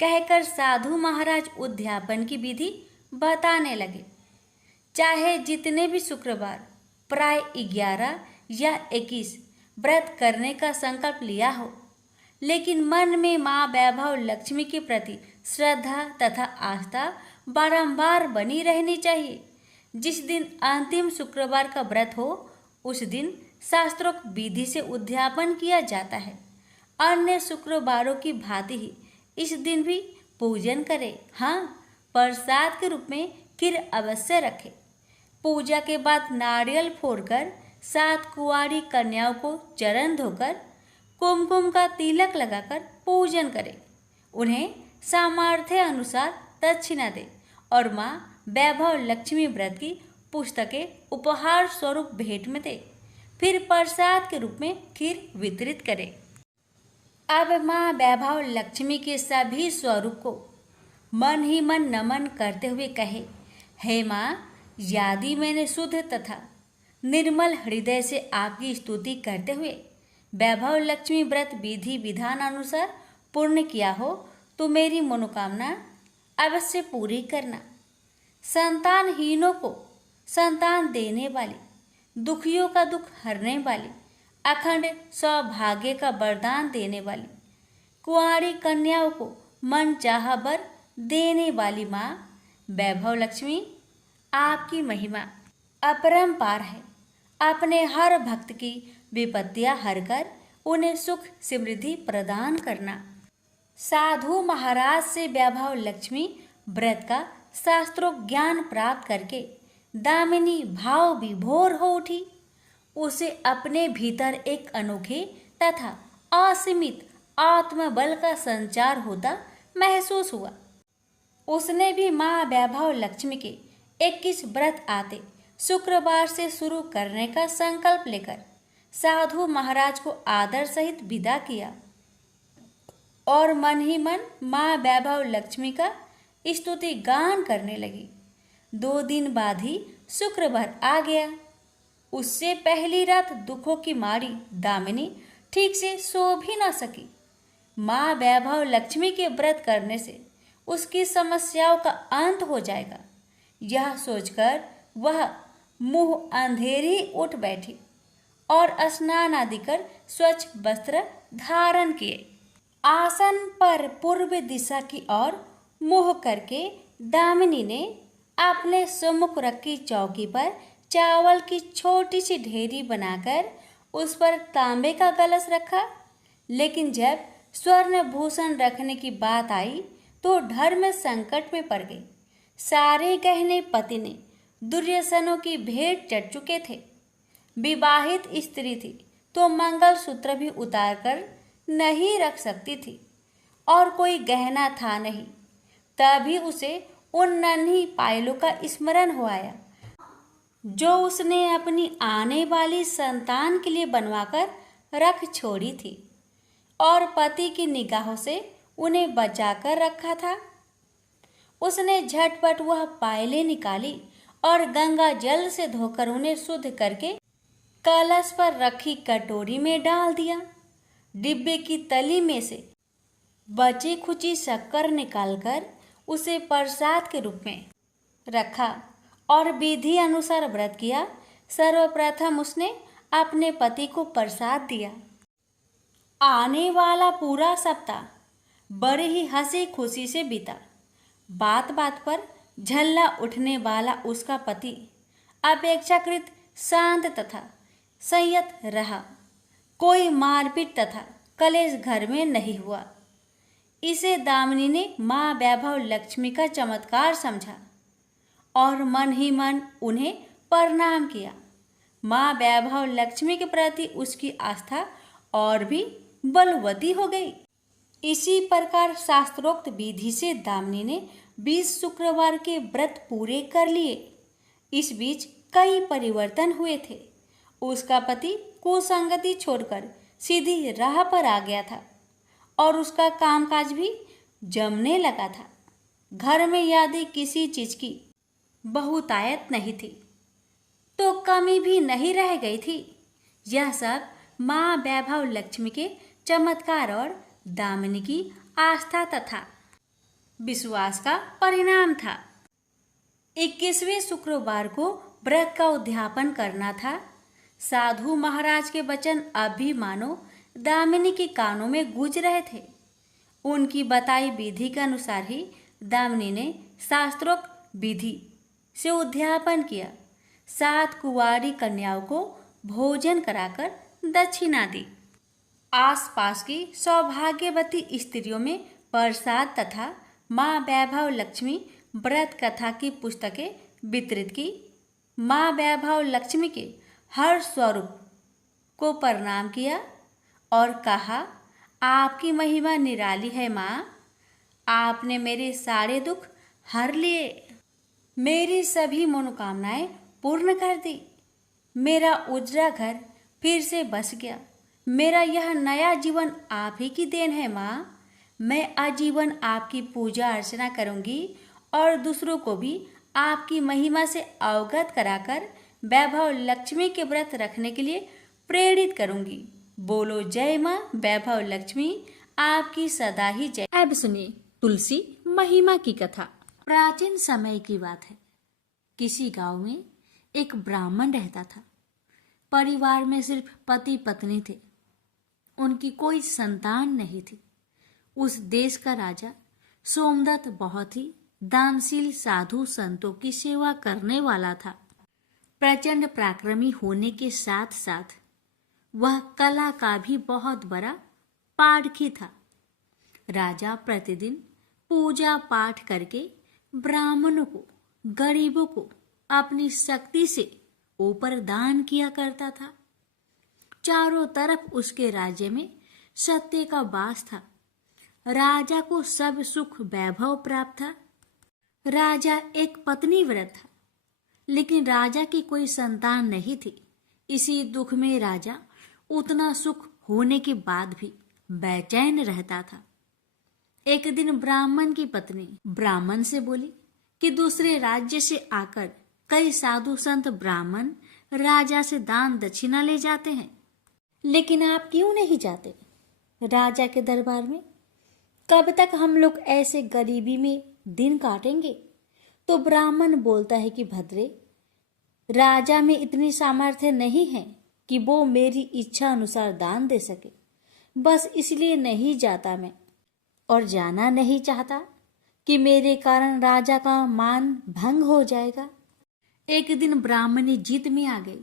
कहकर साधु महाराज उद्यापन की विधि बताने लगे। चाहे जितने भी शुक्रवार प्राय 11 या 21 व्रत करने का संकल्प लिया हो, लेकिन मन में माँ वैभव लक्ष्मी के प्रति श्रद्धा तथा आस्था बारंबार बनी रहनी चाहिए। जिस दिन अंतिम शुक्रवार का व्रत हो, उस दिन शास्त्रोक्त विधि से उद्यापन किया जाता है। अन्य शुक्रवारों की भांति ही इस दिन भी पूजन करें। हाँ, प्रसाद के रूप में खीर अवश्य रखें। पूजा के बाद नारियल फोड़कर 7 कुंवारी कन्याओं को चरण धोकर कुमकुम का तिलक लगाकर पूजन करें। उन्हें सामर्थ्य अनुसार दक्षिणा दें और माँ वैभव लक्ष्मी व्रत की पुस्तकें उपहार स्वरूप भेंट में दें। फिर प्रसाद के रूप में खीर वितरित करें। अब माँ वैभव लक्ष्मी के सभी स्वरूप को मन ही मन नमन करते हुए कहे, हे माँ, यदि मैंने शुद्ध तथा निर्मल हृदय से आपकी स्तुति करते हुए वैभव लक्ष्मी व्रत विधि विधान अनुसार पूर्ण किया हो तो मेरी मनोकामना अवश्य पूरी करना। संतानहीनों को संतान देने वाली, दुखियों का दुख हरने वाली, अखंड सौभाग्य का वरदान देने वाली, कुंवारी कन्याओं को मन चाहा वर देने वाली माँ वैभव लक्ष्मी, आपकी महिमा अपरंपार है। अपने हर भक्त की विपत्तियां हरकर उन्हें सुख समृद्धि प्रदान करना। साधु महाराज से वैभव लक्ष्मी व्रत का शास्त्रों ज्ञान प्राप्त करके दामिनी भाव विभोर हो उठी। उसे अपने भीतर एक अनोखे तथा असीमित आत्मबल का संचार होता महसूस हुआ। उसने भी माँ वैभव लक्ष्मी के 21 व्रत आते शुक्रवार से शुरू करने का संकल्प लेकर साधु महाराज को आदर सहित विदा किया और मन ही मन माँ वैभव लक्ष्मी का स्तुति गान करने लगी। 2 दिन बाद ही शुक्रवार आ गया। उससे पहली रात दुखों की मारी दामिनी ठीक से सो भी ना सकी। माँ वैभव लक्ष्मी के व्रत करने से उसकी समस्याओं का अंत हो जाएगा, यह सोचकर वह मुंह अंधेरी उठ बैठी और स्नान आदि कर स्वच्छ वस्त्र धारण किए। आसन पर पूर्व दिशा की ओर मुंह करके दामिनी ने अपने सम्मुख रखी चौकी पर चावल की छोटी सी ढेरी बनाकर उस पर तांबे का कलश रखा। लेकिन जब स्वर्ण भूषण रखने की बात आई तो धर्म संकट में पड़ गई। सारे गहने पति ने दुर्योधनों की भेंट चढ़ चुके थे। विवाहित स्त्री थी तो मंगलसूत्र भी उतार कर नहीं रख सकती थी और कोई गहना था नहीं। तभी उसे उन नन्ही पायलों का स्मरण हो आया जो उसने अपनी आने वाली संतान के लिए बनवाकर रख छोड़ी थी और पति की निगाहों से उन्हें बचाकर रखा था। उसने झटपट वह पायलें निकाली और गंगा जल से धोकर उन्हें शुद्ध करके कलश पर रखी कटोरी में डाल दिया। डिब्बे की तली में से बची खुची शक्कर निकालकर उसे प्रसाद के रूप में रखा और विधि अनुसार व्रत किया। सर्वप्रथम उसने अपने पति को प्रसाद दिया। आने वाला पूरा सप्ताह बड़े ही हंसी खुशी से बीता। बात बात पर झल्ला उठने वाला उसका पति अपेक्षाकृत शांत तथा संयत रहा। कोई मारपीट तथा कलेश घर में नहीं हुआ। इसे दामिनी ने माँ वैभव लक्ष्मी का चमत्कार समझा और मन ही मन उन्हें प्रणाम किया। माँ वैभव लक्ष्मी के प्रति उसकी आस्था और भी बलवती हो गई। इसी प्रकार शास्त्रोक्त विधि से दामिनी ने 20 शुक्रवार के व्रत पूरे कर लिए। इस बीच कई परिवर्तन हुए थे। उसका पति कुसंगति छोड़कर सीधी राह पर आ गया था और उसका कामकाज भी जमने लगा था। घर में यदि किसी चीज की बहुतायत नहीं थी तो कमी भी नहीं रह गई थी। यह सब माँ वैभव लक्ष्मी के चमत्कार और दामिनी की आस्था तथा विश्वास का परिणाम था। 21वें शुक्रवार को व्रत का उद्यापन करना था। साधु महाराज के वचन अब भी मानो दामिनी के कानों में गूंज रहे थे। उनकी बताई विधि के अनुसार ही दामिनी ने शास्त्रोक्त विधि से उद्यापन किया। 7 कुंवारी कन्याओं को भोजन कराकर दक्षिणा दी। आसपास की सौभाग्यवती स्त्रियों में प्रसाद तथा माँ वैभव लक्ष्मी व्रत कथा की पुस्तकें वितरित की। माँ वैभव लक्ष्मी के हर स्वरूप को प्रणाम किया और कहा, आपकी महिमा निराली है माँ। आपने मेरे सारे दुख हर लिए, मेरी सभी मनोकामनाएं पूर्ण कर दी। मेरा उजड़ा घर फिर से बस गया। मेरा यह नया जीवन आप ही की देन है माँ। मैं आजीवन आपकी पूजा अर्चना करूंगी और दूसरों को भी आपकी महिमा से अवगत कराकर वैभव लक्ष्मी के व्रत रखने के लिए प्रेरित करूंगी। बोलो जय माँ वैभव लक्ष्मी, आपकी सदा ही जय। अब सुनिए तुलसी महिमा की कथा। प्राचीन समय की बात है। किसी गांव में एक ब्राह्मण रहता था। परिवार में सिर्फ पति पत्नी थे। उनकी कोई संतान नहीं थी। उस देश का राजा सोमदत्त बहुत ही दानशील साधु संतों की सेवा करने वाला था। प्रचंड पराक्रमी होने के साथ साथ वह कला का भी बहुत बड़ा पारखी था। राजा प्रतिदिन पूजा पाठ करके ब्राह्मणों को, गरीबों को अपनी शक्ति से ऊपर दान किया करता था। चारों तरफ उसके राज्य में सत्य का वास था। राजा को सब सुख वैभव प्राप्त था। राजा एक पत्नी व्रत था, लेकिन राजा की कोई संतान नहीं थी। इसी दुख में राजा उतना सुख होने के बाद भी बेचैन रहता था। एक दिन ब्राह्मण की पत्नी ब्राह्मण से बोली कि दूसरे राज्य से आकर कई साधु संत ब्राह्मण राजा से दान दक्षिणा ले जाते हैं, लेकिन आप क्यों नहीं जाते राजा के दरबार में? कब तक हम लोग ऐसे गरीबी में दिन काटेंगे? तो ब्राह्मण बोलता है कि भद्रे, राजा में इतनी सामर्थ्य नहीं है कि वो मेरी इच्छा अनुसार दान दे सके, बस इसलिए नहीं जाता मैं, और जाना नहीं चाहता कि मेरे कारण राजा का मान भंग हो जाएगा। एक दिन ब्राह्मणी जीत में आ गई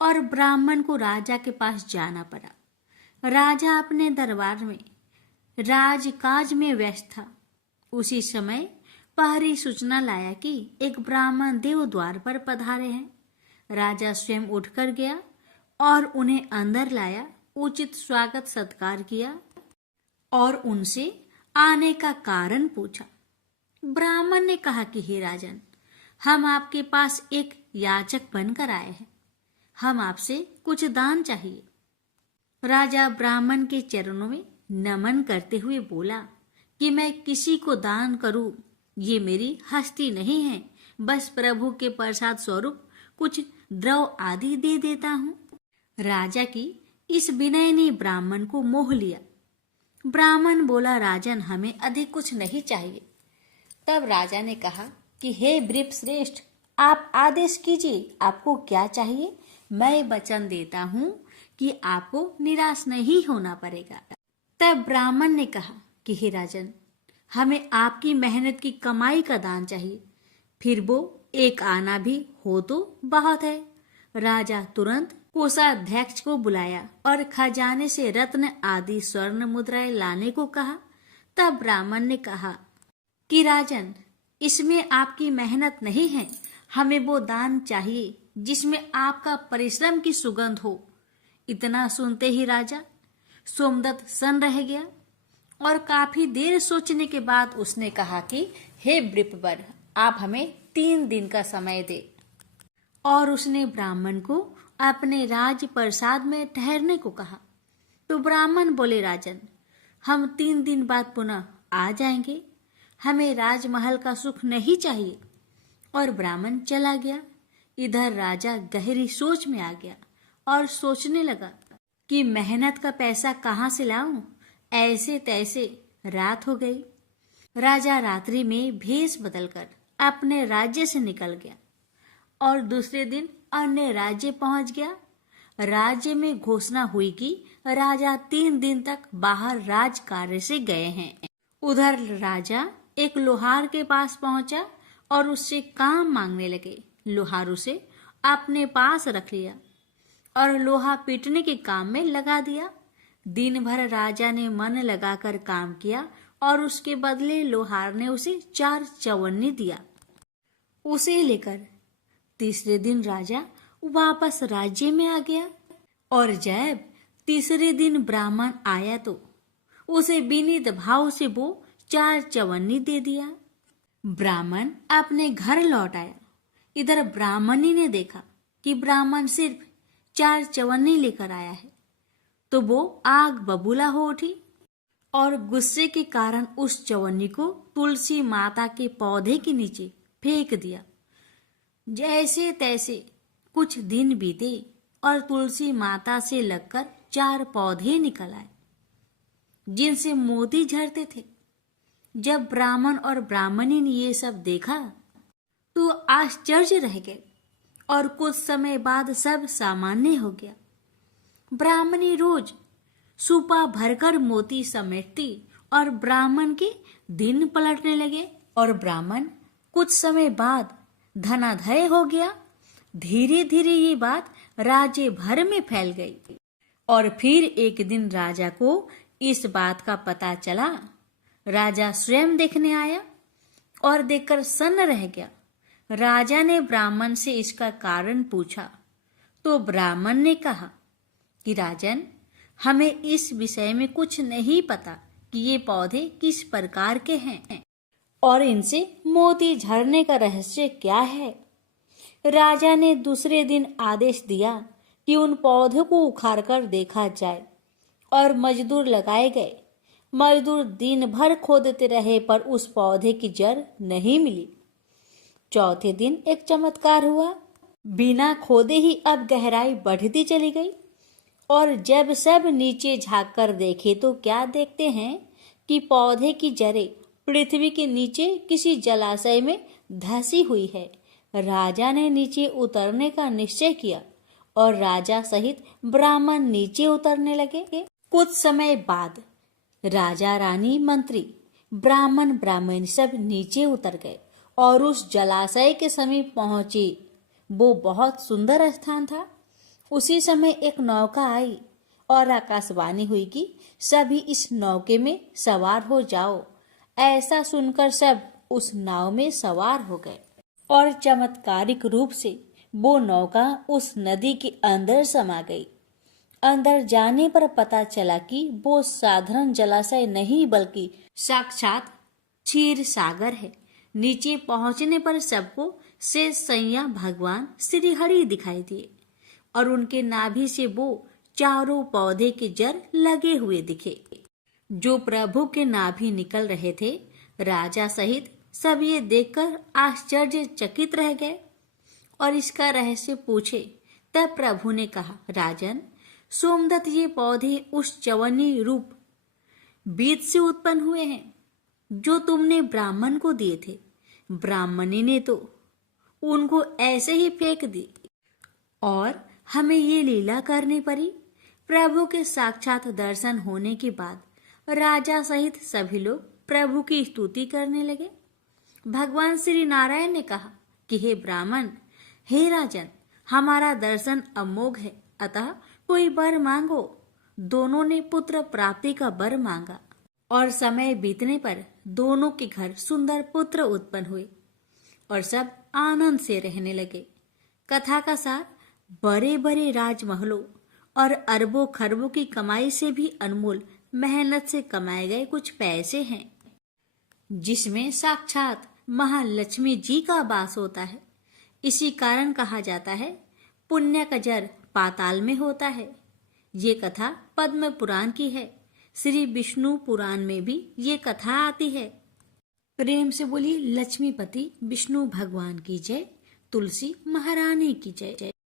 और ब्राह्मण को राजा के पास जाना पड़ा। राजा अपने दरबार में राजकाज में व्यस्त था। उसी समय पहरी सूचना लाया कि एक ब्राह्मण देव द्वार पर पधारे हैं। राजा स्वयं उठकर गया और उन्हें अंदर लाया, उचित स्वागत सत्कार किया और उनसे आने का कारण पूछा। ब्राह्मण ने कहा कि हे राजन, हम आपके पास एक याचक बनकर आए हैं, हम आपसे कुछ दान चाहिए। राजा ब्राह्मण के चरणों में नमन करते हुए बोला कि मैं किसी को दान करूं, ये मेरी हस्ती नहीं है, बस प्रभु के प्रसाद स्वरूप कुछ द्रव आदि दे देता हूं। राजा की इस विनय ने ब्राह्मण को मोह लिया। ब्राह्मण बोला, राजन, हमें अधिक कुछ नहीं चाहिए। तब राजा ने कहा कि हे वृप श्रेष्ठ, आप आदेश कीजिए, आपको क्या चाहिए? मैं वचन देता हूं कि आपको निराश नहीं होना पड़ेगा। तब ब्राह्मण ने कहा कि हे राजन, हमें आपकी मेहनत की कमाई का दान चाहिए, फिर वो एक आना भी हो तो बहुत है। राजा तुरंत कोषाध्यक्ष को बुलाया और खजाने से रत्न आदि स्वर्ण मुद्राएं लाने को कहा। तब ब्राह्मण ने कहा कि राजन, इसमें आपकी मेहनत नहीं है, हमें वो दान चाहिए जिसमें आपका परिश्रम की सुगंध हो। इतना सुनते ही राजा सोमदत्त सन्न रह गया और काफी देर सोचने के बाद उसने कहा कि हे वृपवर, आप हमें 3 दिन का समय दे। और उसने ब्राह्मण को अपने राज प्रसाद में ठहरने को कहा। तो ब्राह्मण बोले, राजन, हम 3 दिन बाद पुनः आ जाएंगे, हमें राजमहल का सुख नहीं चाहिए। और ब्राह्मण चला गया। इधर राजा गहरी सोच में आ गया और सोचने लगा कि मेहनत का पैसा कहाँ से लाऊं। ऐसे तैसे रात हो गई। राजा रात्रि में भेष बदलकर अपने राज्य से निकल गया और दूसरे दिन अन्य राज्य पहुंच गया। राज्य में घोषणा हुई कि राजा 3 दिन तक बाहर राज कार्य से गए हैं। उधर राजा एक लोहार के पास पहुंचा और उससे काम मांगने लगे। लोहार उसे अपने पास रख लिया और लोहा पीटने के काम में लगा दिया। दिन भर राजा ने मन लगाकर काम किया और उसके बदले लोहार ने उसे 4 चवन्नी दिया। उसे लेकर तीसरे दिन राजा वापस राज्य में आ गया और जब तीसरे दिन ब्राह्मण आया तो उसे विनीत भाव से वो 4 चवन्नी दे दिया। ब्राह्मण अपने घर लौट आया। इधर ब्राह्मणी ने देखा कि ब्राह्मण सिर्फ 4 चवन्नी लेकर आया है, तो वो आग बबूला हो उठी और गुस्से के कारण उस चवन्नी को तुलसी माता के पौधे के नीचे फेंक दिया। जैसे तैसे कुछ दिन बीते और तुलसी माता से लगकर 4 पौधे निकल आए जिनसे मोती झरते थे। जब ब्राह्मण और ब्राह्मणी ने ये सब देखा तो आश्चर्य रह गए और कुछ समय बाद सब सामान्य हो गया। ब्राह्मणी रोज सुपा भरकर मोती समेटती और ब्राह्मण के दिन पलटने लगे और ब्राह्मण कुछ समय बाद धनाधय हो गया। धीरे धीरे ये बात राज्य भर में फैल गई और फिर एक दिन राजा को इस बात का पता चला। राजा स्वयं देखने आया और देखकर सन्न रह गया। राजा ने ब्राह्मण से इसका कारण पूछा तो ब्राह्मण ने कहा कि राजन, हमें इस विषय में कुछ नहीं पता कि ये पौधे किस प्रकार के हैं और इनसे मोती झरने का रहस्य क्या है। राजा ने दूसरे दिन आदेश दिया कि उन पौधों को उखाड़कर देखा जाए और मजदूर लगाए गए। मजदूर दिन भर खोदते रहे पर उस पौधे की जड़ नहीं मिली। चौथे दिन एक चमत्कार हुआ। बिना खोदे ही अब गहराई बढ़ती चली गई और जब सब नीचे झांक कर देखे तो क्या देखते हैं कि पौधे की जड़ें पृथ्वी के नीचे किसी जलाशय में धंसी हुई है। राजा ने नीचे उतरने का निश्चय किया और राजा सहित ब्राह्मण नीचे उतरने लगे। कुछ समय बाद राजा, रानी, मंत्री, ब्राह्मण, ब्राह्मणी सब नीचे उतर गए और उस जलाशय के समीप पहुंचे। वो बहुत सुंदर स्थान था। उसी समय एक नौका आई और आकाशवाणी हुई कि सभी इस नौके में सवार हो जाओ। ऐसा सुनकर सब उस नाव में सवार हो गए और चमत्कारिक रूप से वो नौका उस नदी के अंदर समा गई। अंदर जाने पर पता चला कि वो साधारण जलाशय नहीं बल्कि साक्षात क्षीर सागर है। नीचे पहुंचने पर सबको शेष सैया भगवान श्री हरि दिखाई दिए और उनके नाभि से वो चारों पौधे के जड़ लगे हुए दिखे जो प्रभु के नाभि निकल रहे थे। राजा सहित सब ये देखकर आश्चर्यचकित रह गए और इसका रहस्य पूछे। तब प्रभु ने कहा, राजन, सोमदत्त, ये पौधे उस च्यवनी रूप बीज से उत्पन्न हुए हैं जो तुमने ब्राह्मण को दिए थे। ब्राह्मणी ने तो उनको ऐसे ही फेंक दी और हमें ये लीला करनी पड़ी। प्रभु के साक्षात दर्शन होने के बाद राजा सहित सभी लोग प्रभु की स्तुति करने लगे। भगवान श्री नारायण ने कहा कि हे ब्राह्मण, हे राजन, हमारा दर्शन अमोघ है, अतः कोई वर मांगो। दोनों ने पुत्र प्राप्ति का वर मांगा और समय बीतने पर दोनों के घर सुंदर पुत्र उत्पन्न हुए और सब आनंद से रहने लगे। कथा का सार, बड़े बड़े राजमहलों और अरबों खरबों की कमाई से भी अनमोल मेहनत से कमाए गए कुछ पैसे हैं जिसमें साक्षात महालक्ष्मी जी का वास होता है। इसी कारण कहा जाता है, पुण्य का जड़ पाताल में होता है। ये कथा पद्म पुराण की है। श्री विष्णु पुराण में भी ये कथा आती है। प्रेम से बोलिए लक्ष्मीपति विष्णु भगवान की जय, तुलसी महारानी की जय।